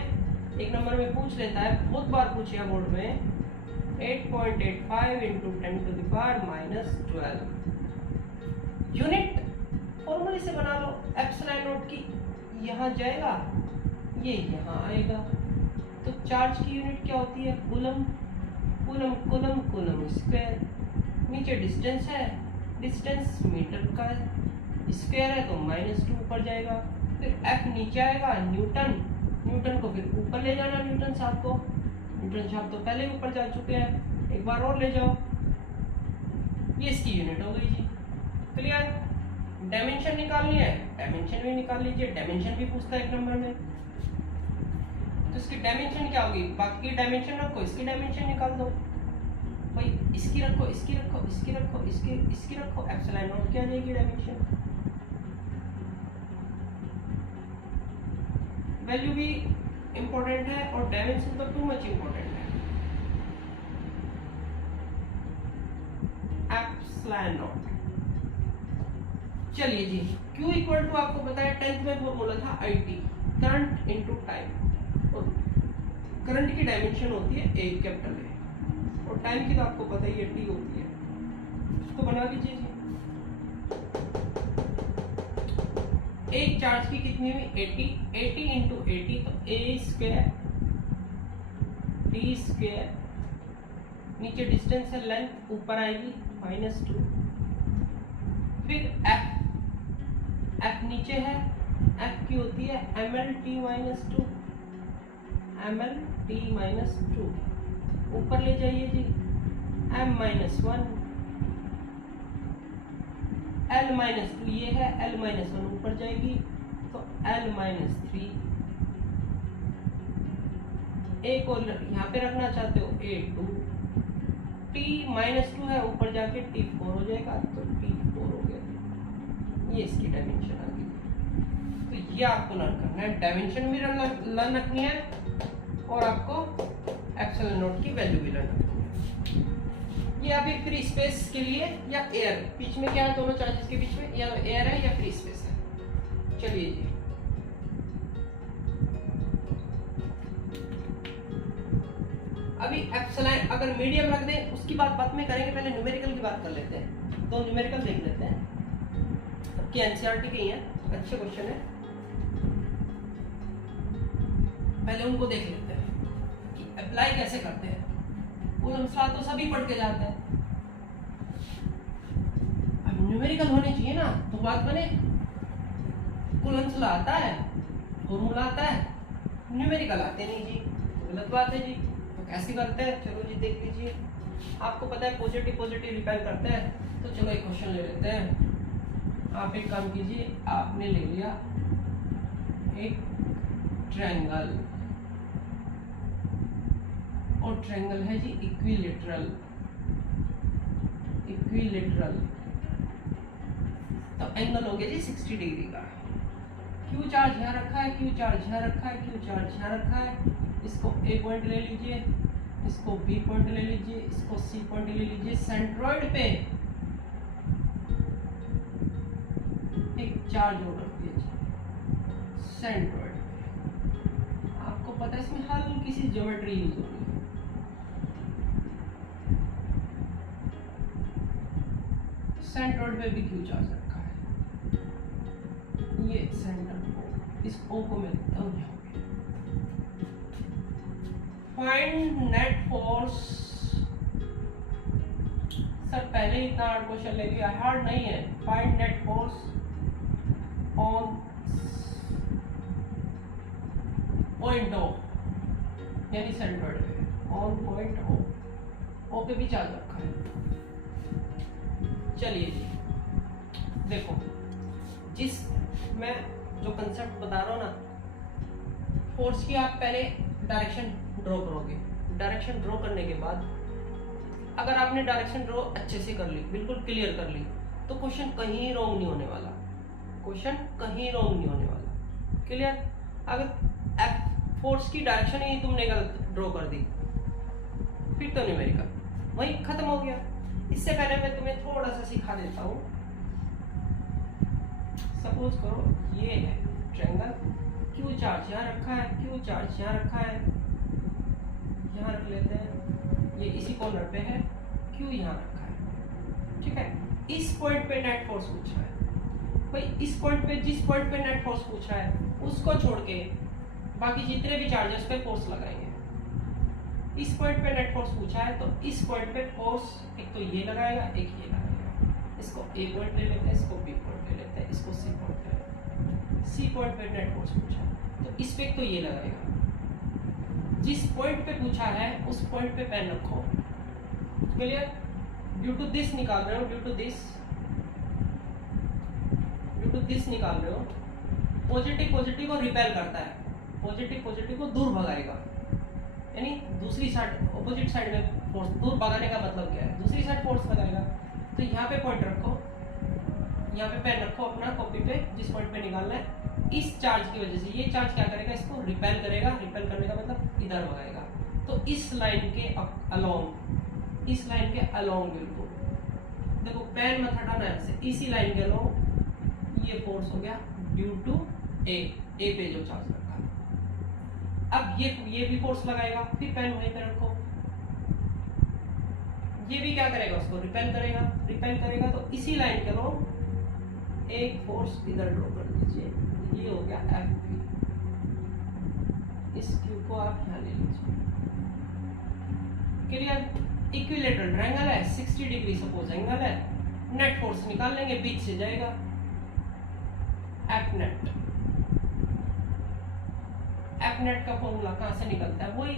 एक नंबर में पूछ लेता है, बहुत बार पूछिया बोर्ड में, 8.85 into 10 to the power -12। Unit फॉर्मूले से बना लो, एप्सिलॉन नॉट की यहाँ जाएगा, ये यहाँ आएगा, तो चार्ज की यूनिट क्या होती है, coulomb, coulomb coulomb coulomb square. नीचे डिस्टेंस है, डिस्टेंस मीटर का स्क्वायर है तो -2 ऊपर जाएगा, फिर F नीचे आएगा, न्यूटन, न्यूटन को फिर ऊपर ले जाना, न्यूटन साहब को, न्यूटन साहब तो पहले ऊपर जा चुके हैं, एक बार और ले जाओ, ये इसकी यूनिट हो गई जी। क्लियर? डायमेंशन निकालनी है, डायमेंशन भी निकाल लीजिए, डायमेंशन भी पूछता है एक नंबर में, तो इसकी डायमेंशन क्या होगी, बाकी की डायमेंशन रखो, इसकी डायमेंशन निकाल दो भाई, इसकी रखो, इसकी रखो, इसकी रखो, इसकी रखो, एप्सिलॉन नॉट क्या आ जाएगी डायमेंशन। वैल्यू भी इंपॉर्टेंट है और डायमेंशन तो टू मच इंपॉर्टेंट है। एप्सिलॉन नॉट, चलिए जी, Q इक्वल टू आपको पता है 10th में फॉर्मूला था IT, करंट इनटू टाइम, और करंट की डायमेंशन होती है A कैपिटल A, और टाइम की तो आपको पता ही है T होती है, तो बना लीजिए जी। एक चार्ज की कितनी हुई 80 इंटू 80, तो A स्क्वायर D स्क्वायर, नीचे डिस्टेंस है लेंथ, ऊपर आएगी -2, फिर F नीचे है, F की होती है mlt -2, ऊपर ले जाइए जी, m-1 l-2 ये है, l-1 ऊपर जाएगी तो l-3 एक और यहाँ पे रखना चाहते हो a2 t-2 है ऊपर जाके t4 हो जाएगा तो t4 हो गया। ये इसकी डायमेंशन आ गई। तो ये आपको लर्न करना है, डायमेंशन भी लर्न रखनी है और आपको एप्सिलॉन नॉट की वैल्यू भी लर्न रखनी है। ये अभी फ्री स्पेस के लिए या एयर, बीच में क्या है दोनों चार्जेस के बीच में, या एयर है या फ्री स्पेस है। चलिए जी अभी एप्सिलॉन अगर मीडियम रख दें उसकी बात में करेंगे, पहले न्यूमेरिकल की बात कर लेते हैं। तो न्यूमेरिकल देख लेते हैं कि एनसीईआरटी के ही है, अच्छे क्वेश्चन है, पहले उनको देख लेते हैं कि अप्लाई कैसे करते हैं। कूलम्ब्स लॉ तो सभी पढ़ के जाते हैं, अब न्यूमेरिकल होने चाहिए ना, तो बात बने। कूलम्ब्स लॉ आता है, फॉर्मूला आता है, न्यूमेरिकल आते नहीं जी, तो गलत बात है जी। तो कैसे करते हैं, चलो जी देख लीजिए। आपको पता है पॉजिटिव रिपेल करते हैं, तो चलो एक क्वेश्चन ले लेते हैं। आप एक काम कीजिए, आपने ले लिया एक ट्रायंगल, और ट्रायंगल है जी इक्विलेटरल। तो एंगल हो गया जी 60 डिग्री का। क्यू चार्ज यहाँ रखा है, क्यू चार्ज यहाँ रखा है, क्यू चार्ज यहाँ रखा है। इसको ए पॉइंट ले लीजिए, इसको बी पॉइंट ले लीजिए, इसको सी पॉइंट ले लीजिए। सेंट्रॉइड पे एक चार्ज और रख दीजिए सेंट्रॉइड पे। आपको पता है इसमें हल्की सी ज्योमेट्री यूज होगी। सेंट्रॉइड पे भी क्यू चार्ज रखा है, ये सेंटर को, इस ओ को मैं लिखता हूँ यहाँ पे। Find net force. सर पहले इतना हार्ड क्वेश्चन ले लिया, हार्ड नहीं है। Find net force on point O, यानी सेंट्रॉइड पे, ऑन पॉइंट ओ पे भी चार्ज रखा है। चलिए जी देखो, जिस मैं जो कंसेप्ट बता रहा हूँ ना, फोर्स की आप पहले डायरेक्शन ड्रॉ करोगे। डायरेक्शन ड्रॉ करने के बाद अगर आपने डायरेक्शन ड्रॉ अच्छे से कर ली, बिल्कुल क्लियर कर ली, तो क्वेश्चन कहीं रॉन्ग नहीं होने वाला, क्लियर। अगर फोर्स की डायरेक्शन ही तुमने गलत ड्रॉ कर दी, फिर तो न्यूमेरिकल वही खत्म हो गया। इससे पहले मैं तुम्हें थोड़ा सा सिखा देता हूँ। सपोज करो ये है ट्रायंगल, क्यू चार्ज यहाँ रखा है, क्यू चार्ज यहाँ रखा है, यहाँ रख लेते हैं, ये इसी कॉर्नर पे है, क्यू यहाँ रखा है, ठीक है। इस पॉइंट पे नेट फोर्स पूछा है भाई, इस पॉइंट पे, जिस पॉइंट पे नेट फोर्स पूछा है उसको छोड़ के बाकी जितने भी चार्जेस पे फोर्स लगाएंगे। इस पॉइंट पे नेट फोर्स पूछा है तो इस पॉइंट पे फोर्स एक तो ये लगाएगा, एक ये लगाएगा। इसको ए पॉइंट ले लेते हैं, इसको बी पॉइंट ले लेते हैं, इसको सी पॉइंट ले लेते हैं। सी पॉइंट पे नेट फोर्स पूछा है तो इस पे एक तो ये लगाएगा। जिस पॉइंट पे पूछा है उस पॉइंट पे पेन रखो, क्लियर। ड्यू टू दिस निकाल रहे हो, ड्यू टू दिस निकाल रहे हो। पॉजिटिव को रिपेल करता है, पॉजिटिव को दूर भगाएगा, यानी दूसरी साइड, ऑपोजिट साइड में फोर्स। दूर भगाने का मतलब क्या है, दूसरी साइड फोर्स लगाएगा। तो यहाँ पे पॉइंट रखो, यहाँ पे पेन रखो अपना कॉपी पे, जिस पॉइंट पे निकालना है। इस चार्ज की वजह से ये चार्ज क्या करेगा, इसको रिपेल करेगा। रिपेल करने का मतलब इधर भगाएगा। तो इस लाइन के अलोंग, इस लाइन के अलोंग बिल्कुल देखो, पेन मत हटाना है से, इसी लाइन के अलोंग ये फोर्स हो गया ड्यू टू ए पे जो चार्ज रखा है। अब ये भी फोर्स लगाएगा, फिर पेन वहीं पे रखो। ये भी क्या करेगा, उसको रिपेल करेगा। तो इसी लाइन के अलोंग एक फोर्स इधर ड्रॉ कर दीजिए, ये हो गया एफ पी। इस क्यू को आप यहाँ ले लीजिए, क्लियर। इक्विलेटरल ट्रायंगल है, 60 डिग्री सपोज एंगल है। नेट फोर्स निकाल लेंगे, बीच से जाएगा एफ नेट का फॉर्मूला कहाँ से निकलता है, वही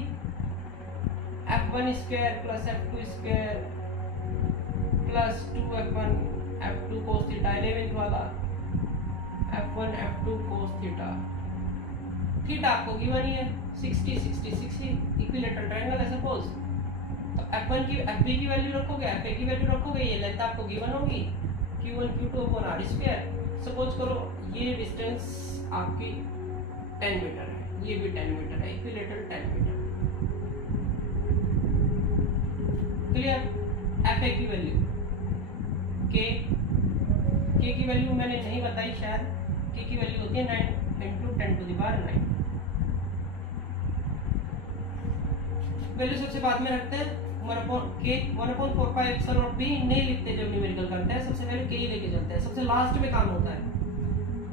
F1 square plus F2 square plus 2f1 f2 cos theta 11th वाला f1 f2 cos theta. Theta आपको गिवन ही है 60 60 60 इक्विलेटरल ट्रायंगल है सपोज। तो f1 की fb की वैल्यू रखोगे, fa की वैल्यू रखोगे, ये लेंथ आपको गिवन होगी q1 q2 upon r square. Suppose करो ये डिस्टेंस आपकी 10 मीटर है, ये भी 10 मीटर है, इक्विलेटरल 10 मीटर। क्लियर? fa की वैल्यू k की वैल्यू मैंने नहीं बताई शायद, k की वैल्यू होती है 9 into 10 to the power 9। Value सबसे बाद में रखते हैं 1/4 पाई एप्सिलॉन b नहीं लिखते जब न्यूमेरिकल करते हैं, सबसे पहले k ही लेके चलते हैं, सबसे लास्ट में काम होता है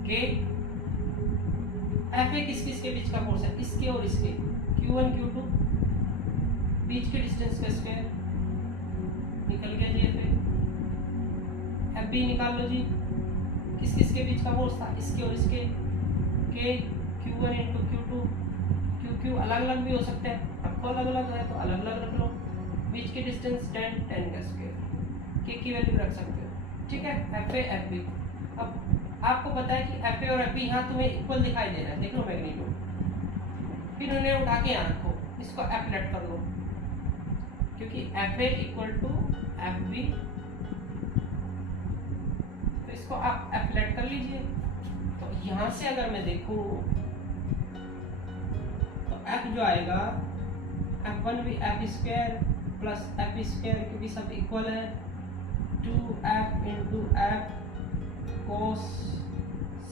k। fa किस के बीच का फोर्स है, इसके और इसके, q1 q2 बीच के डिस्टेंस का स्क्वायर निकल गया जी। fb निकाल लो जी, किस के बीच का फोर्स था, इसके और इसके, k q1 into q2, q अलग अलग भी हो सकते हैं, आपको अलग अलग है तो अलग अलग रख लो, बीच के डिस्टेंस 10 10 का स्क्वायर, k की वैल्यू रख सकते हो। ठीक है, fa fb। अब आपको पता है कि fa और fb यहाँ तुम्हें इक्वल दिखाई दे रहा है, देख लो मैग्नीट्यूड, फिर उन्हें उठा के यहाँ रखो, इसको एप्लेट कर लो, क्योंकि fa इक्वल टू fb, तो इसको आप एप्लेट कर लीजिए। तो यहाँ से अगर मैं देखूं तो f जो आएगा f1 भी f square plus f square, क्योंकि सब इक्वल है, 2f इंटू f cos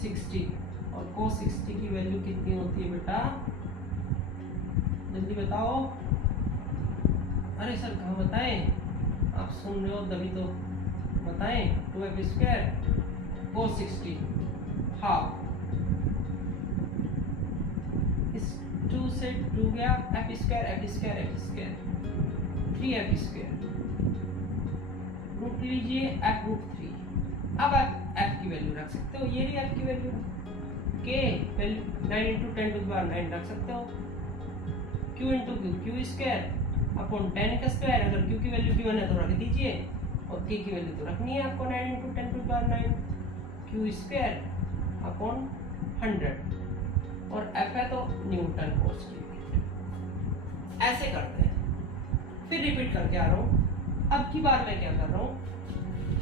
60, और cos 60 की वैल्यू कितनी होती है बेटा, जल्दी बताओ। अरे सर कहाँ बताएं, आप सुन रहे हो तभी तो बताएं। 2f स्क्वायर cos 60 हाफ, इस 2 से 2 गया, f square 3f square, root लीजिए f रूट 3। अब आप f की वैल्यू रख सकते हो, ये रही f की value, k value 9 into 10 to the power 9 रख सकते हो, q into q square upon 10 का स्क्वायर, अगर q की वैल्यू गिवन है तो रख दीजिए, और k की वैल्यू तो रखनी है आपको 9 into 10 to the power 9, q square upon 100, और f है तो न्यूटन फोर्स की। ऐसे करते हैं, फिर रिपीट करके आ रहा हूँ। अब की बार मैं क्या कर रहा हूँ,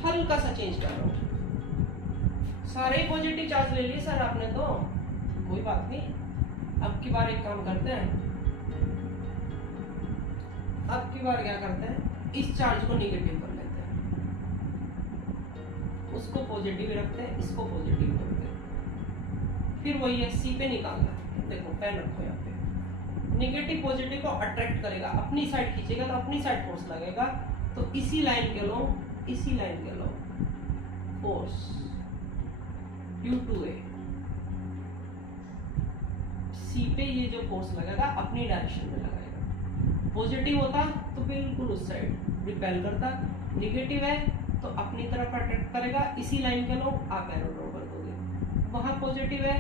हल्का सा चेंज कर रहा हूँ। सारे पॉजिटिव चार्ज ले लिए सर आपने तो, कोई बात नहीं। अब की बार एक काम करते हैं, अब की बार क्या करते हैं, इस चार्ज को निगेटिव कर लेते हैं, उसको पॉजिटिव रखते हैं, इसको पॉजिटिव करते हैं, फिर वही है सी पे निकालना है। देखो पेन रखो यहाँ पे, निगेटिव पॉजिटिव को अट्रैक्ट करेगा, अपनी साइड खींचेगा तो अपनी साइड फोर्स लगेगा, तो इसी लाइन के लो, इसी लाइन के लो फोर्स U2A, सी पे ये जो फोर्स लगेगा अपनी डायरेक्शन में लगाएगा। पॉजिटिव होता तो बिल्कुल उस साइड रिपेल करता, निगेटिव है तो अपनी तरफ अट्रैक्ट करेगा, इसी लाइन के लो आप एरो ड्रॉ कर दोगे। वहां पॉजिटिव है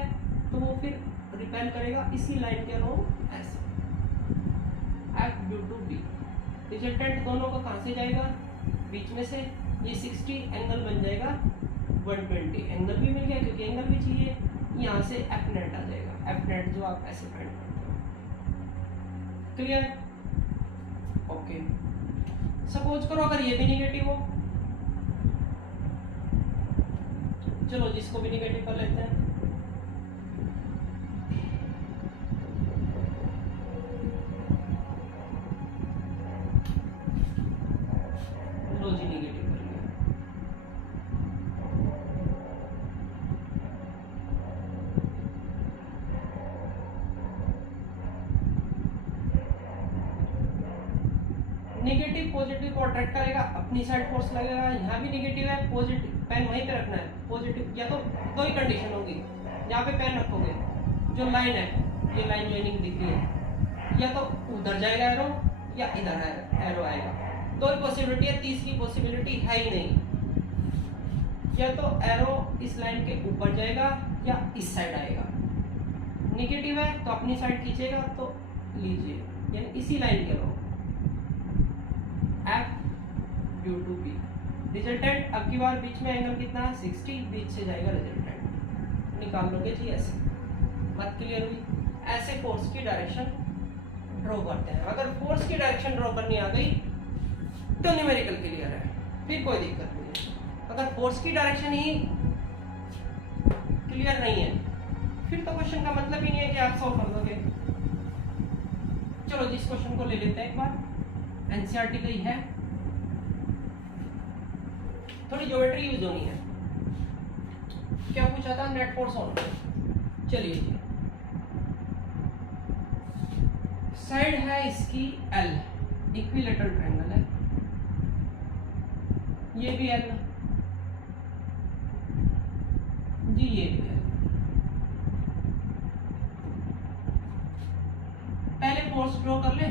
तो वो फिर रिपेल करेगा, इसी लाइन के लो ऐसे, F U2B। रिजल्टेंट दोनों का कहां से जाएगा, बीच में से, ये 60 एंगल बन जाएगा 120, एंगल भी मिल गया क्योंकि एंगल भी चाहिए, यहाँ से F नेट आ जाएगा, F नेट जो आप ऐसे फाइंड करते हो। क्लियर? ओके। सपोज करो अगर ये भी निगेटिव हो, चलो जिसको भी निगेटिव कर लेते हैं, लो जी निगेटिव कर लिया। निगेटिव पॉजिटिव को अट्रैक्ट करेगा, अपनी साइड फोर्स लगेगा, यहाँ भी निगेटिव है, पॉजिटिव पेन वहीं पे रखना है, पॉजिटिव या तो दो ही कंडीशन होगी, यहाँ पे पेन रखोगे, जो लाइन है ये लाइन ज्वाइनिंग दिख रही है, या तो उधर जाएगा एरो या इधर एरो आएगा, दो ही पॉसिबिलिटी है, तीसरी पॉसिबिलिटी है ही नहीं, या तो एरो इस लाइन के ऊपर जाएगा या इस साइड आएगा। निगेटिव है तो अपनी साइड खींचेगा तो लीजिए, यानी इसी लाइन के लो F U2B, रिजल्टेंट अब की बार बीच में एंगल कितना है 60, बीच से जाएगा रिजल्टेंट, निकाल लोगे जी ऐसे। बात क्लियर हुई? ऐसे फोर्स की डायरेक्शन ड्रॉ करते हैं। अगर फोर्स की डायरेक्शन ड्रॉ करनी आ गई तो न्यूमेरिकल क्लियर है, फिर कोई दिक्कत नहीं है। अगर फोर्स की डायरेक्शन ही क्लियर नहीं है फिर तो क्वेश्चन का मतलब ही नहीं है कि आप सॉल्व कर दोगे। चलो जिस क्वेश्चन को ले लेते हैं एक बार, एनसीईआरटी का ही है, थोड़ी ज्योमेट्री यूज होनी है। क्या पूछा था? Net force on. चलिए जी, साइड है इसकी L, इक्विलेटरल ट्रायंगल है, ये भी L जी, ये भी L। पहले फोर्स ड्रॉ कर ले,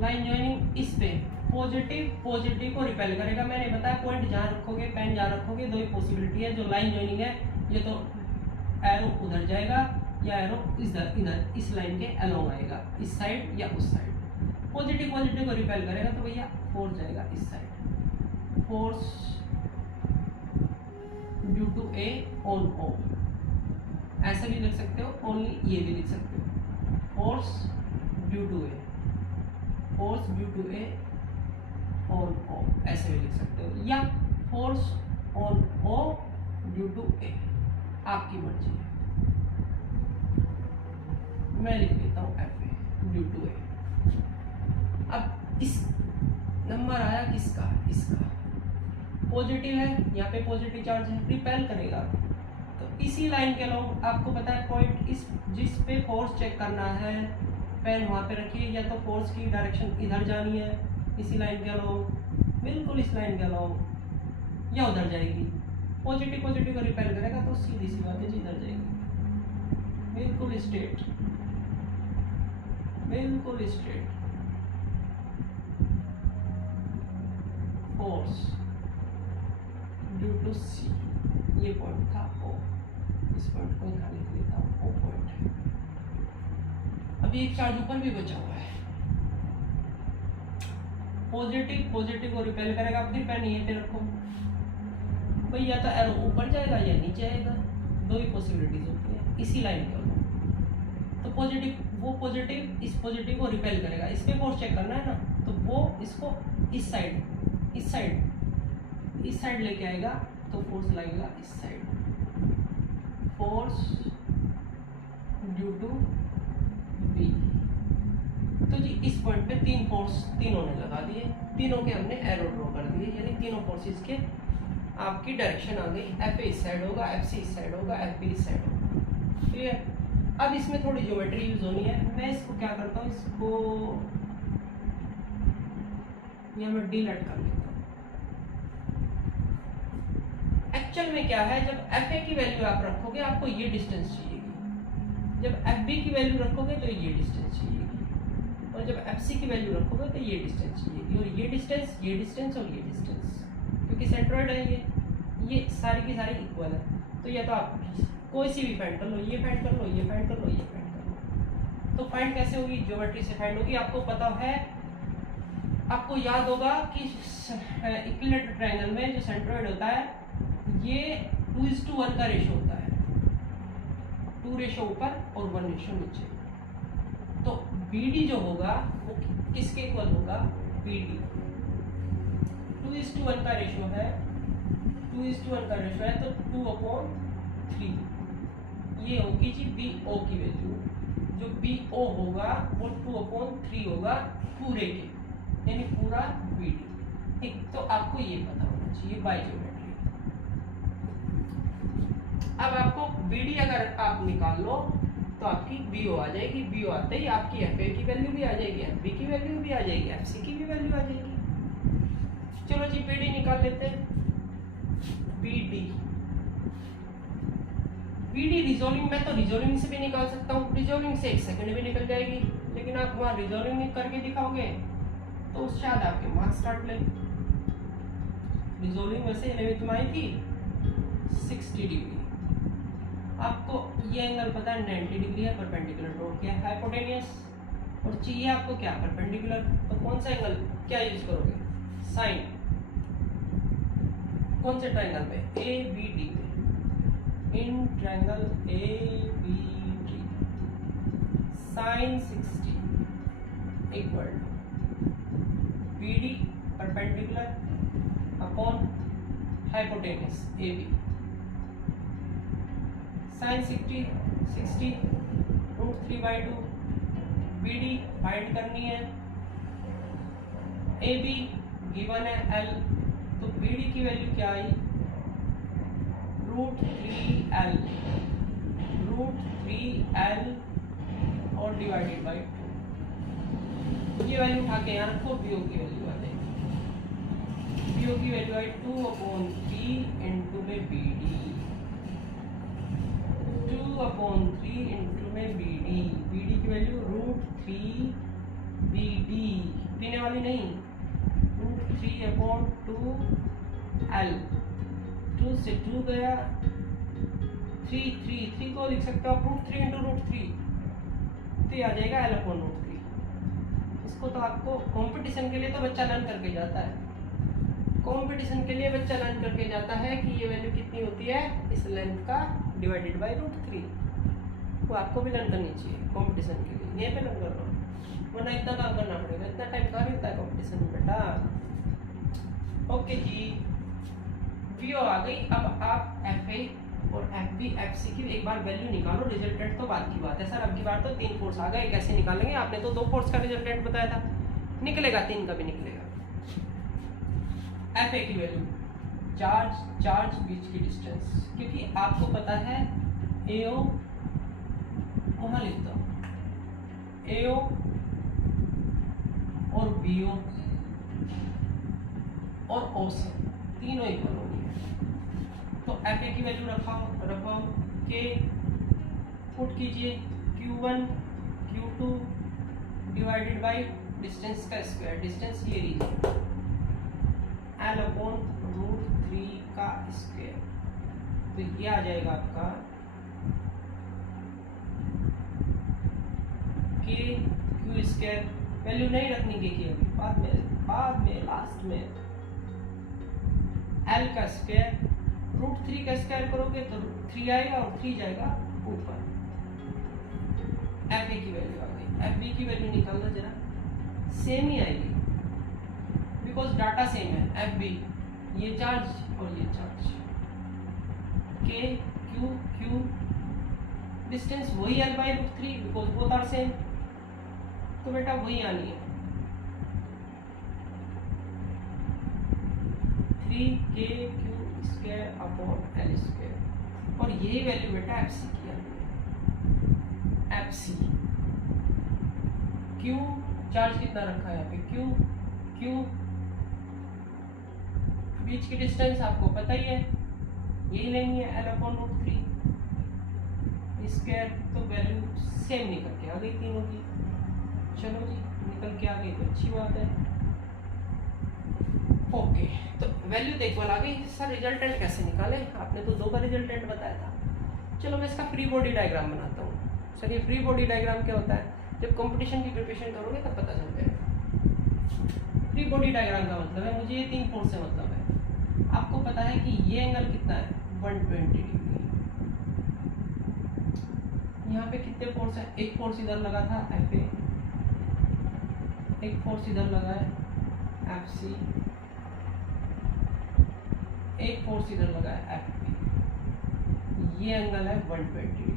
लाइन ज्वाइनिंग इस पे पॉजिटिव पॉजिटिव को रिपेल करेगा। मैंने बताया पॉइंट जहां रखोगे, पेन जहां रखोगे, दो ही पॉसिबिलिटी है। जो लाइन ज्वाइनिंग है ये तो एरो उधर जाएगा या एरो इधर इस लाइन के अलोंग आएगा, इस साइड या उस साइड। पॉजिटिव पॉजिटिव को रिपेल करेगा तो भैया फोर्स जाएगा इस side, force due to A on O, ऐसे भी लिख सकते हो, ओनली ये भी लिख सकते हो, force due to A, force due to A on O, ऐसे भी लिख सकते हो, या force on O due to A, आपकी मर्जी है। मैं लिख देता हूँ F A due to A. अब इस नंबर आया किसका? इसका पॉजिटिव है, यहाँ पे पॉजिटिव चार्ज है, रिपेल करेगा। तो इसी लाइन के अलोंग आपको पता है पॉइंट इस जिस पे फोर्स चेक करना है, पेन वहाँ पे रखिए, या तो फोर्स की डायरेक्शन इधर जानी है इसी लाइन के अलोंग, बिल्कुल इस लाइन के अलोंग, या उधर जाएगी। पॉजिटिव पॉजिटिव को रिपेल करेगा तो सीधी सी बात है जी इधर जाएगी, बिल्कुल स्ट्रेट, बिल्कुल स्ट्रेट। फोर्स ड्यू टू सी, ये पॉइंट था ओ, इस पॉइंट को यहाँ लिख लेता हूँ, ओ पॉइंट है। अभी एक चार्ज ऊपर भी बचा हुआ है, पॉजिटिव पॉजिटिव को रिपेल करेगा, फिर पेन यहीं पे रखो भाई, या तो एरो ऊपर जाएगा या नीचे आएगा, दो ही पॉसिबिलिटीज होती है इसी लाइन के ऊपर। तो पॉजिटिव, वो पॉजिटिव इस पॉजिटिव को रिपेल करेगा, इस पे फोर्स चेक करना है ना, तो वो इसको इस साइड इस साइड इस साइड लेके आएगा, तो फोर्स लगेगा इस side, force due to B. तो जी इस पॉइंट पे तीन फोर्स तीनों ने लगा दिए, तीनों के हमने एरो ड्रॉ कर दिए, यानी तीनों फोर्सेस के आपकी डायरेक्शन आ गई, एफ ए इस साइड होगा, एफ सी इस साइड होगा, एफ बी इस साइड होगा। क्लियर? अब इसमें थोड़ी ज्योमेट्री यूज होनी है। मैं इसको क्या करता हूँ, इसको या मैं डिलीट कर लेता हूँ। एक्चुअल में क्या है, जब एफ ए की वैल्यू आप रखोगे आपको ये डिस्टेंस चाहिएगी, जब एफ बी की वैल्यू रखोगे तो ये डिस्टेंस चाहिएगी, और जब एफ सी की वैल्यू रखोगे तो ये डिस्टेंस चाहिएगी, और ये डिस्टेंस और ये डिस्टेंस, क्योंकि सेंट्रॉइड है ये सारी की सारी इक्वल है। तो ये तो आप कोई सी भी फाइंड कर लो, ये फाइंड कर लो, ये फाइंड कर लो, ये फाइंड कर लो। तो फाइंड कैसे होगी? ज्योमेट्री से फाइंड होगी। आपको पता है, आपको याद होगा कि इक्विलेटरल ट्रायंगल में जो सेंट्रॉइड होता है ये 2:1 का रेशो होता है, 2 रेशो ऊपर और 1 रेशो नीचे। तो BD जो होगा वो किसके इक्वल होगा? BD। 2:1 का रेशो है, 2:1 का रेशो है, तो 2/3 ये होगी जी BO की वैल्यू। जो BO होगा वो 2/3 होगा पूरे के, यानी पूरा BD। ठीक, तो आपको ये पता होना चाहिए बाय ज्योमेट्री। अब आपको BD अगर आप निकाल लो तो आपकी BO आ जाएगी, BO आते ही आपकी FA की वैल्यू भी आ जाएगी, FB की वैल्यू भी आ जाएगी, FC की भी वैल्यू आ जाएगी। चलो जी BD निकाल लेते हैं। BD रिजॉल्विंग में, तो रिजॉल्विंग से भी निकाल सकता हूँ, रिजॉल्विंग से 1 सेकंड भी निकल जाएगी, लेकिन आप वहाँ रिजॉल्विंग करके दिखाओगे तो शायद आपके मार्क्स काट ले। रिजॉल्विंग वैसे 11th में आई थी 60 डिग्री, आपको ये एंगल पता है 90 डिग्री है, परपेंडिकुलर ड्रॉ किया है, हाइपोटेनियस, और चाहिए आपको क्या? परपेंडिकुलर। तो कौन सा एंगल क्या यूज करोगे? साइन। कौन से ट्रायंगल में? ए बी डी में। In triangle A B D sin 60 equal to B D perpendicular upon hypotenuse A B. sin 60 √3/2 B D find करनी है। ए बी गिवन है एल, तो बी डी की वैल्यू क्या आई? √3L और डिवाइडेड बाई 2। ये वैल्यू उठा के यहाँ रखो, बीओ की वैल्यू आ जाएगी। बीओ की वैल्यू आई 2/3 इंटू में बी डी, 2/3 इंटू में बी डी। बी डी की वैल्यू √3 बी डी, पीने वाली नहीं, √3/2L। 2 से 2 गया, 3 को लिख सकते हो आप √3 इंटू √3, तो आ जाएगा L/√3। इसको तो आपको कंपटीशन के लिए तो बच्चा लर्न करके जाता है, कंपटीशन के लिए बच्चा लर्न करके जाता है कि ये वैल्यू कितनी होती है इस लेंथ का डिवाइडेड बाय √3। वो आपको भी लर्न करनी चाहिए कंपटीशन के लिए, यहीं पे लर्न कर रहा हूँ, वरना इतना काम करना पड़ेगा, इतना टाइम कहाँ मिलता है कंपटीशन में बेटा। ओके जी, वीओ आ गई। अब आप एफ ए और एफ बी एफ सी की एक बार वैल्यू निकालो, रिजल्टेंट तो बाद की बात है। सर अब की बार तो 3 फोर्स आ गए, कैसे निकालेंगे? आपने तो 2 फोर्स का रिजल्टेंट बताया था, निकलेगा 3 का भी निकलेगा। एफ ए की वैल्यू चार्ज बीच की डिस्टेंस, क्योंकि आपको पता है एओ, वहां लिखता हूं एओ और बीओ और ओ से तीनों इक्वल होगी, तो एफ ए की वैल्यू रखाओ के पुट कीजिए Q1 Q2 divided by distance का स्क्वायर, डिस्टेंस ये लीजिए L/√3 का स्क्वायर, तो ये आ जाएगा आपका के क्यू स्क्वायर। वैल्यू नहीं रखनी के की अभी, बाद में लास्ट में L का स्क्वायर √3 का स्क्वायर करोगे तो 3 आएगा और 3 जाएगा ऊपर। एफ ए की वैल्यू आ गई। एफ बी की वैल्यू निकालना जरा, सेम ही आएगी बिकॉज डाटा सेम है। एफ बी ये चार्ज और ये चार्ज, के क्यू डिस्टेंस वही L/√3 because both are same, तो बेटा वही आनी है 3KQ² और यही वैल्यू बेटा एफ सी की आनी है। एफ सी क्यू चार्ज कितना रखा है यहाँ पे, क्यू बीच की डिस्टेंस आपको पता ही है, यही लेनी है L/√3 स्क्वायर, तो वैल्यू सेम निकल के आ गई तीनों की। चलो जी, निकल के आ गई तो अच्छी बात है। ओके, तो वैल्यू देखो आ गई। सर रिजल्टेंट कैसे निकाले? आपने तो 2 का रिजल्टेंट बताया था। चलो मैं इसका फ्री बॉडी डायग्राम बनाता हूँ। सर ये फ्री बॉडी डायग्राम क्या होता है? जब कंपटीशन की प्रिपरेशन करोगे तब पता चल जाएगा। फ्री बॉडी डायग्राम का मतलब है, मुझे ये 3 फोर्स से मतलब है। आपको पता है कि ये एंगल कितना है 120 डिग्री। यहाँ पे कितने फोर्स है? एक फोर्स इधर लगा था एफ ए, एक फोर्स इधर लगा है एफ सी, एक फोर्स इधर लगा है एफ बी। ये एंगल है 120 डिग्री।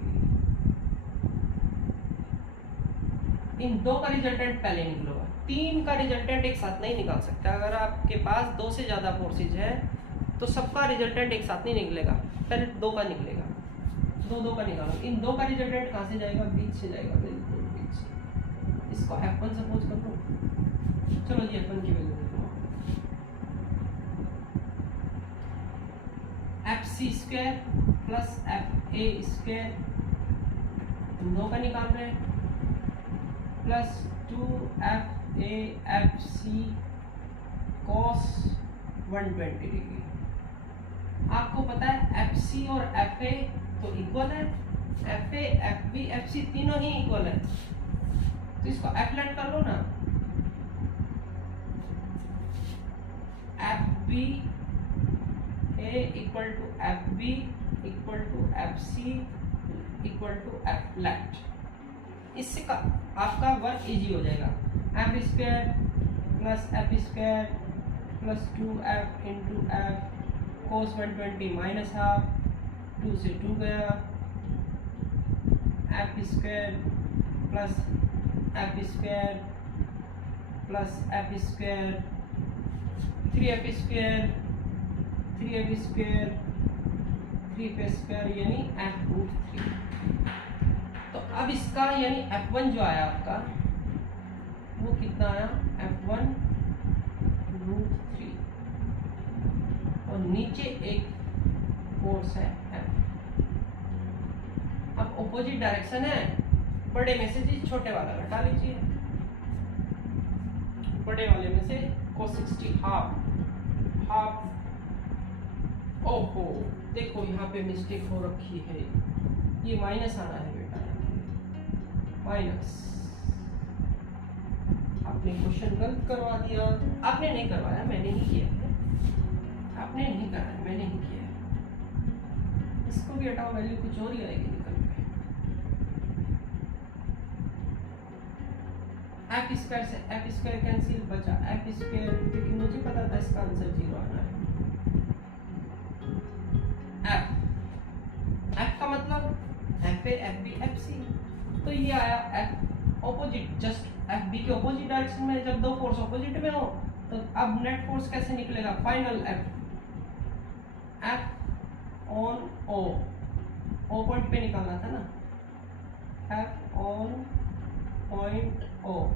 इन 2 का रिजल्टेंट पहले निकलेगा, 3 का रिजल्टेंट एक साथ नहीं निकाल सकता। अगर आपके पास 2 से ज़्यादा फोर्सेज है तो सबका रिजल्टेंट एक साथ नहीं निकलेगा, पहले 2 का निकलेगा। 2 का निकालो। इन 2 का रिजल्टेंट कहाँ से जाएगा? बीच से जाएगा, बिल्कुल बीच से। इसको F1 सपोज कर लो। चलो जी F1 की वैल्यू देखो, FC² प्लस FA², इन 2 का निकाल रहे हैं, plus 2FA FC cos 120 degree. आपको पता है FC और FA तो इक्वल है, FA FB FC तीनों ही इक्वल है, तो इसको एप्लाइड कर लो ना। FB A equal to F B equal to F C equal to F flat. इससे का आपका वर्क इजी हो जाएगा। F square plus F square plus 2f into F cos 120 minus half, 2 से 2 गया, F square plus F square plus F square 3f square 3f square 3f square यानी f√3। तो अब इसका यानी f1 जो आया आपका वो कितना आया, f1√3 और नीचे एक फोर्स है f। अब ऑपोजिट डायरेक्शन है, बड़े में से जी छोटे वाला घटा लीजिए, बड़े वाले में से cos 60 हाफ। ओहो देखो यहाँ पे मिस्टेक हो रखी है, ये माइनस आना है बेटा, माइनस। आपने क्वेश्चन गलत करवा दिया, आपने नहीं करवाया, मैंने ही किया है, आपने नहीं कराया, मैंने ही किया है। इसको भी हटाओ, वैल्यू कुछ और ही आएगी निकल के। एफ स्क्वायर से एफ स्क्वायर कैंसिल, बचा एफ स्क्वायर, क्योंकि मुझे पता था इसका आंसर 0 आना है। एफ का मतलब F A F B F C, तो ये आया F opposite, just F B के ऑपोजिट डायरेक्शन में। जब दो फोर्स ऑपोजिट में हो तो अब नेट फोर्स कैसे निकलेगा, final F on O point पे निकालना था ना, F on point O.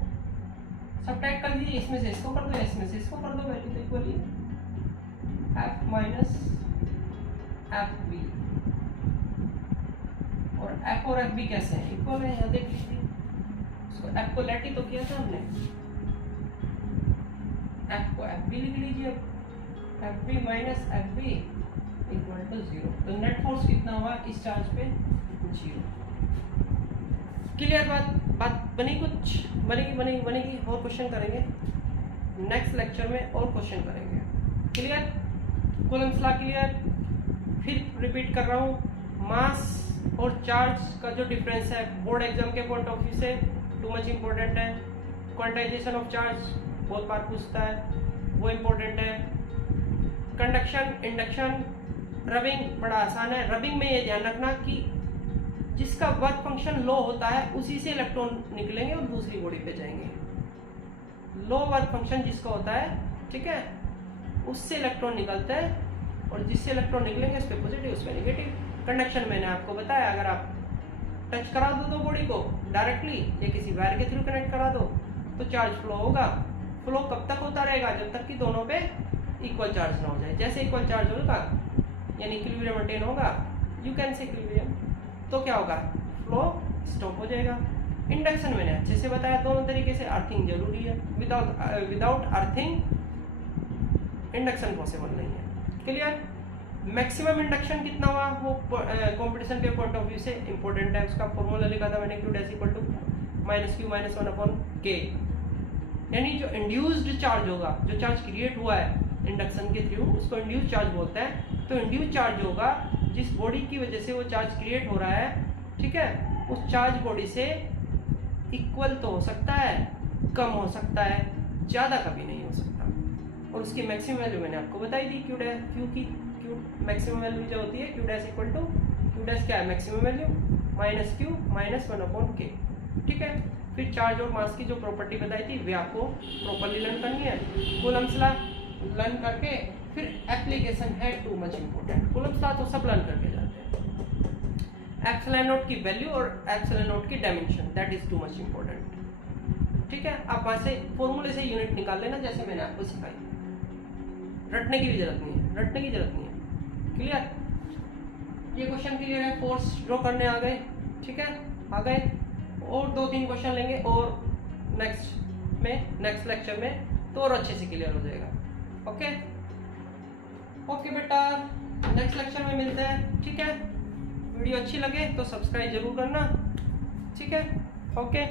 Subtract कर दीजिए, इसमें से इसको कर दो, इसमें से इसको कर दो, वैल्यू तो equally F minus F B. और एफ बी कैसे हैं, इक्वल है, यहाँ देख लीजिए। इसको एफ को लेट ही तो किया था हमने, एफ को एफ बी लिख लीजिए, F B minus F B equal to 0। तो नेट फोर्स कितना हुआ इस चार्ज पे, 0। क्लियर बात बनी, कुछ बनेगी। और क्वेश्चन करेंगे नेक्स्ट लेक्चर में, और क्वेश्चन करेंगे। Clear, Coulomb's law clear. फिर रिपीट कर रहा हूँ, मास और चार्ज का जो डिफरेंस है बोर्ड एग्जाम के पॉइंट ऑफ व्यू से टू मच इम्पोर्टेंट है। क्वांटाइजेशन ऑफ चार्ज बहुत बार पूछता है, वो इम्पोर्टेंट है। कंडक्शन, इंडक्शन, रबिंग बड़ा आसान है। रबिंग में ये ध्यान रखना कि जिसका वर्क फंक्शन लो होता है उसी से इलेक्ट्रॉन निकलेंगे और दूसरी बॉडी पे जाएंगे। लो वर्क फंक्शन जिसका होता है, ठीक है, उससे इलेक्ट्रॉन निकलते हैं और जिससे इलेक्ट्रॉन निकलेंगे उस पर पॉजिटिव, उस पर नेगेटिव। कंडक्शन मैंने आपको बताया, अगर आप टच करा दो बॉडी को डायरेक्टली या किसी वायर के थ्रू कनेक्ट करा दो तो चार्ज फ्लो होगा। फ्लो कब तक होता रहेगा, जब तक कि दोनों पे इक्वल चार्ज ना हो जाए। जैसे इक्वल चार्ज होगा यानी इक्विलिब्रियम मेंटेन होगा, यू कैन से इक्विलिब्रियम, तो क्या होगा, फ्लो स्टॉप हो जाएगा। इंडक्शन मैंने अच्छे से बताया, दोनों तरीके से। अर्थिंग जरूरी है, विदाउट अर्थिंग इंडक्शन पॉसिबल नहीं है। क्लियर। मैक्सिमम इंडक्शन कितना हुआ वो कंपटीशन के पॉइंट ऑफ व्यू से इंपॉर्टेंट है। उसका फॉर्मूला लिखा था मैंने, Q dash equal to -Q - 1/K। यानी जो इंड्यूस्ड चार्ज होगा, जो चार्ज क्रिएट हुआ है इंडक्शन के थ्रू, उसको इंड्यूस्ड चार्ज बोलते हैं। तो इंड्यूस्ड चार्ज होगा जिस बॉडी की वजह से वो चार्ज क्रिएट हो रहा है, ठीक है, उस चार्ज बॉडी से इक्वल तो हो सकता है, कम हो सकता है, ज़्यादा कभी नहीं हो सकता। और उसकी मैक्सिमम वैल्यू मैंने आपको बताई थी, Q मैक्सिमम वैल्यू जो होती है Q dash equal to, Q dash क्या है, मैक्सिमम वैल्यू -Q - 1/K। ठीक है। फिर चार्ज और मास की जो प्रॉपर्टी बताई थी वे आपको प्रॉपर्ली लर्न करनी है। कूलम्स लॉ लर्न करके फिर एप्लीकेशन है too much important. Coulomb's law तो सब लर्न करके जाते हैं। एप्सिलॉन नॉट की वैल्यू और एप्सिलॉन नॉट की dimension, that is too much important. ठीक है, आप वहाँ से फॉर्मूले से यूनिट निकाल लेना जैसे मैंने आपको सिखाई। रटने की भी जरूरत नहीं है, रटने की जरूरत नहीं है। क्लियर, ये क्वेश्चन क्लियर है। फोर्स ड्रॉ करने आ गए, ठीक है, आ गए। और 2-3 क्वेश्चन लेंगे और नेक्स्ट लेक्चर में तो और अच्छे से क्लियर हो जाएगा। ओके ओके बेटा, नेक्स्ट लेक्चर में मिलते हैं। ठीक है, वीडियो अच्छी लगे तो सब्सक्राइब जरूर करना। ठीक है, ओके।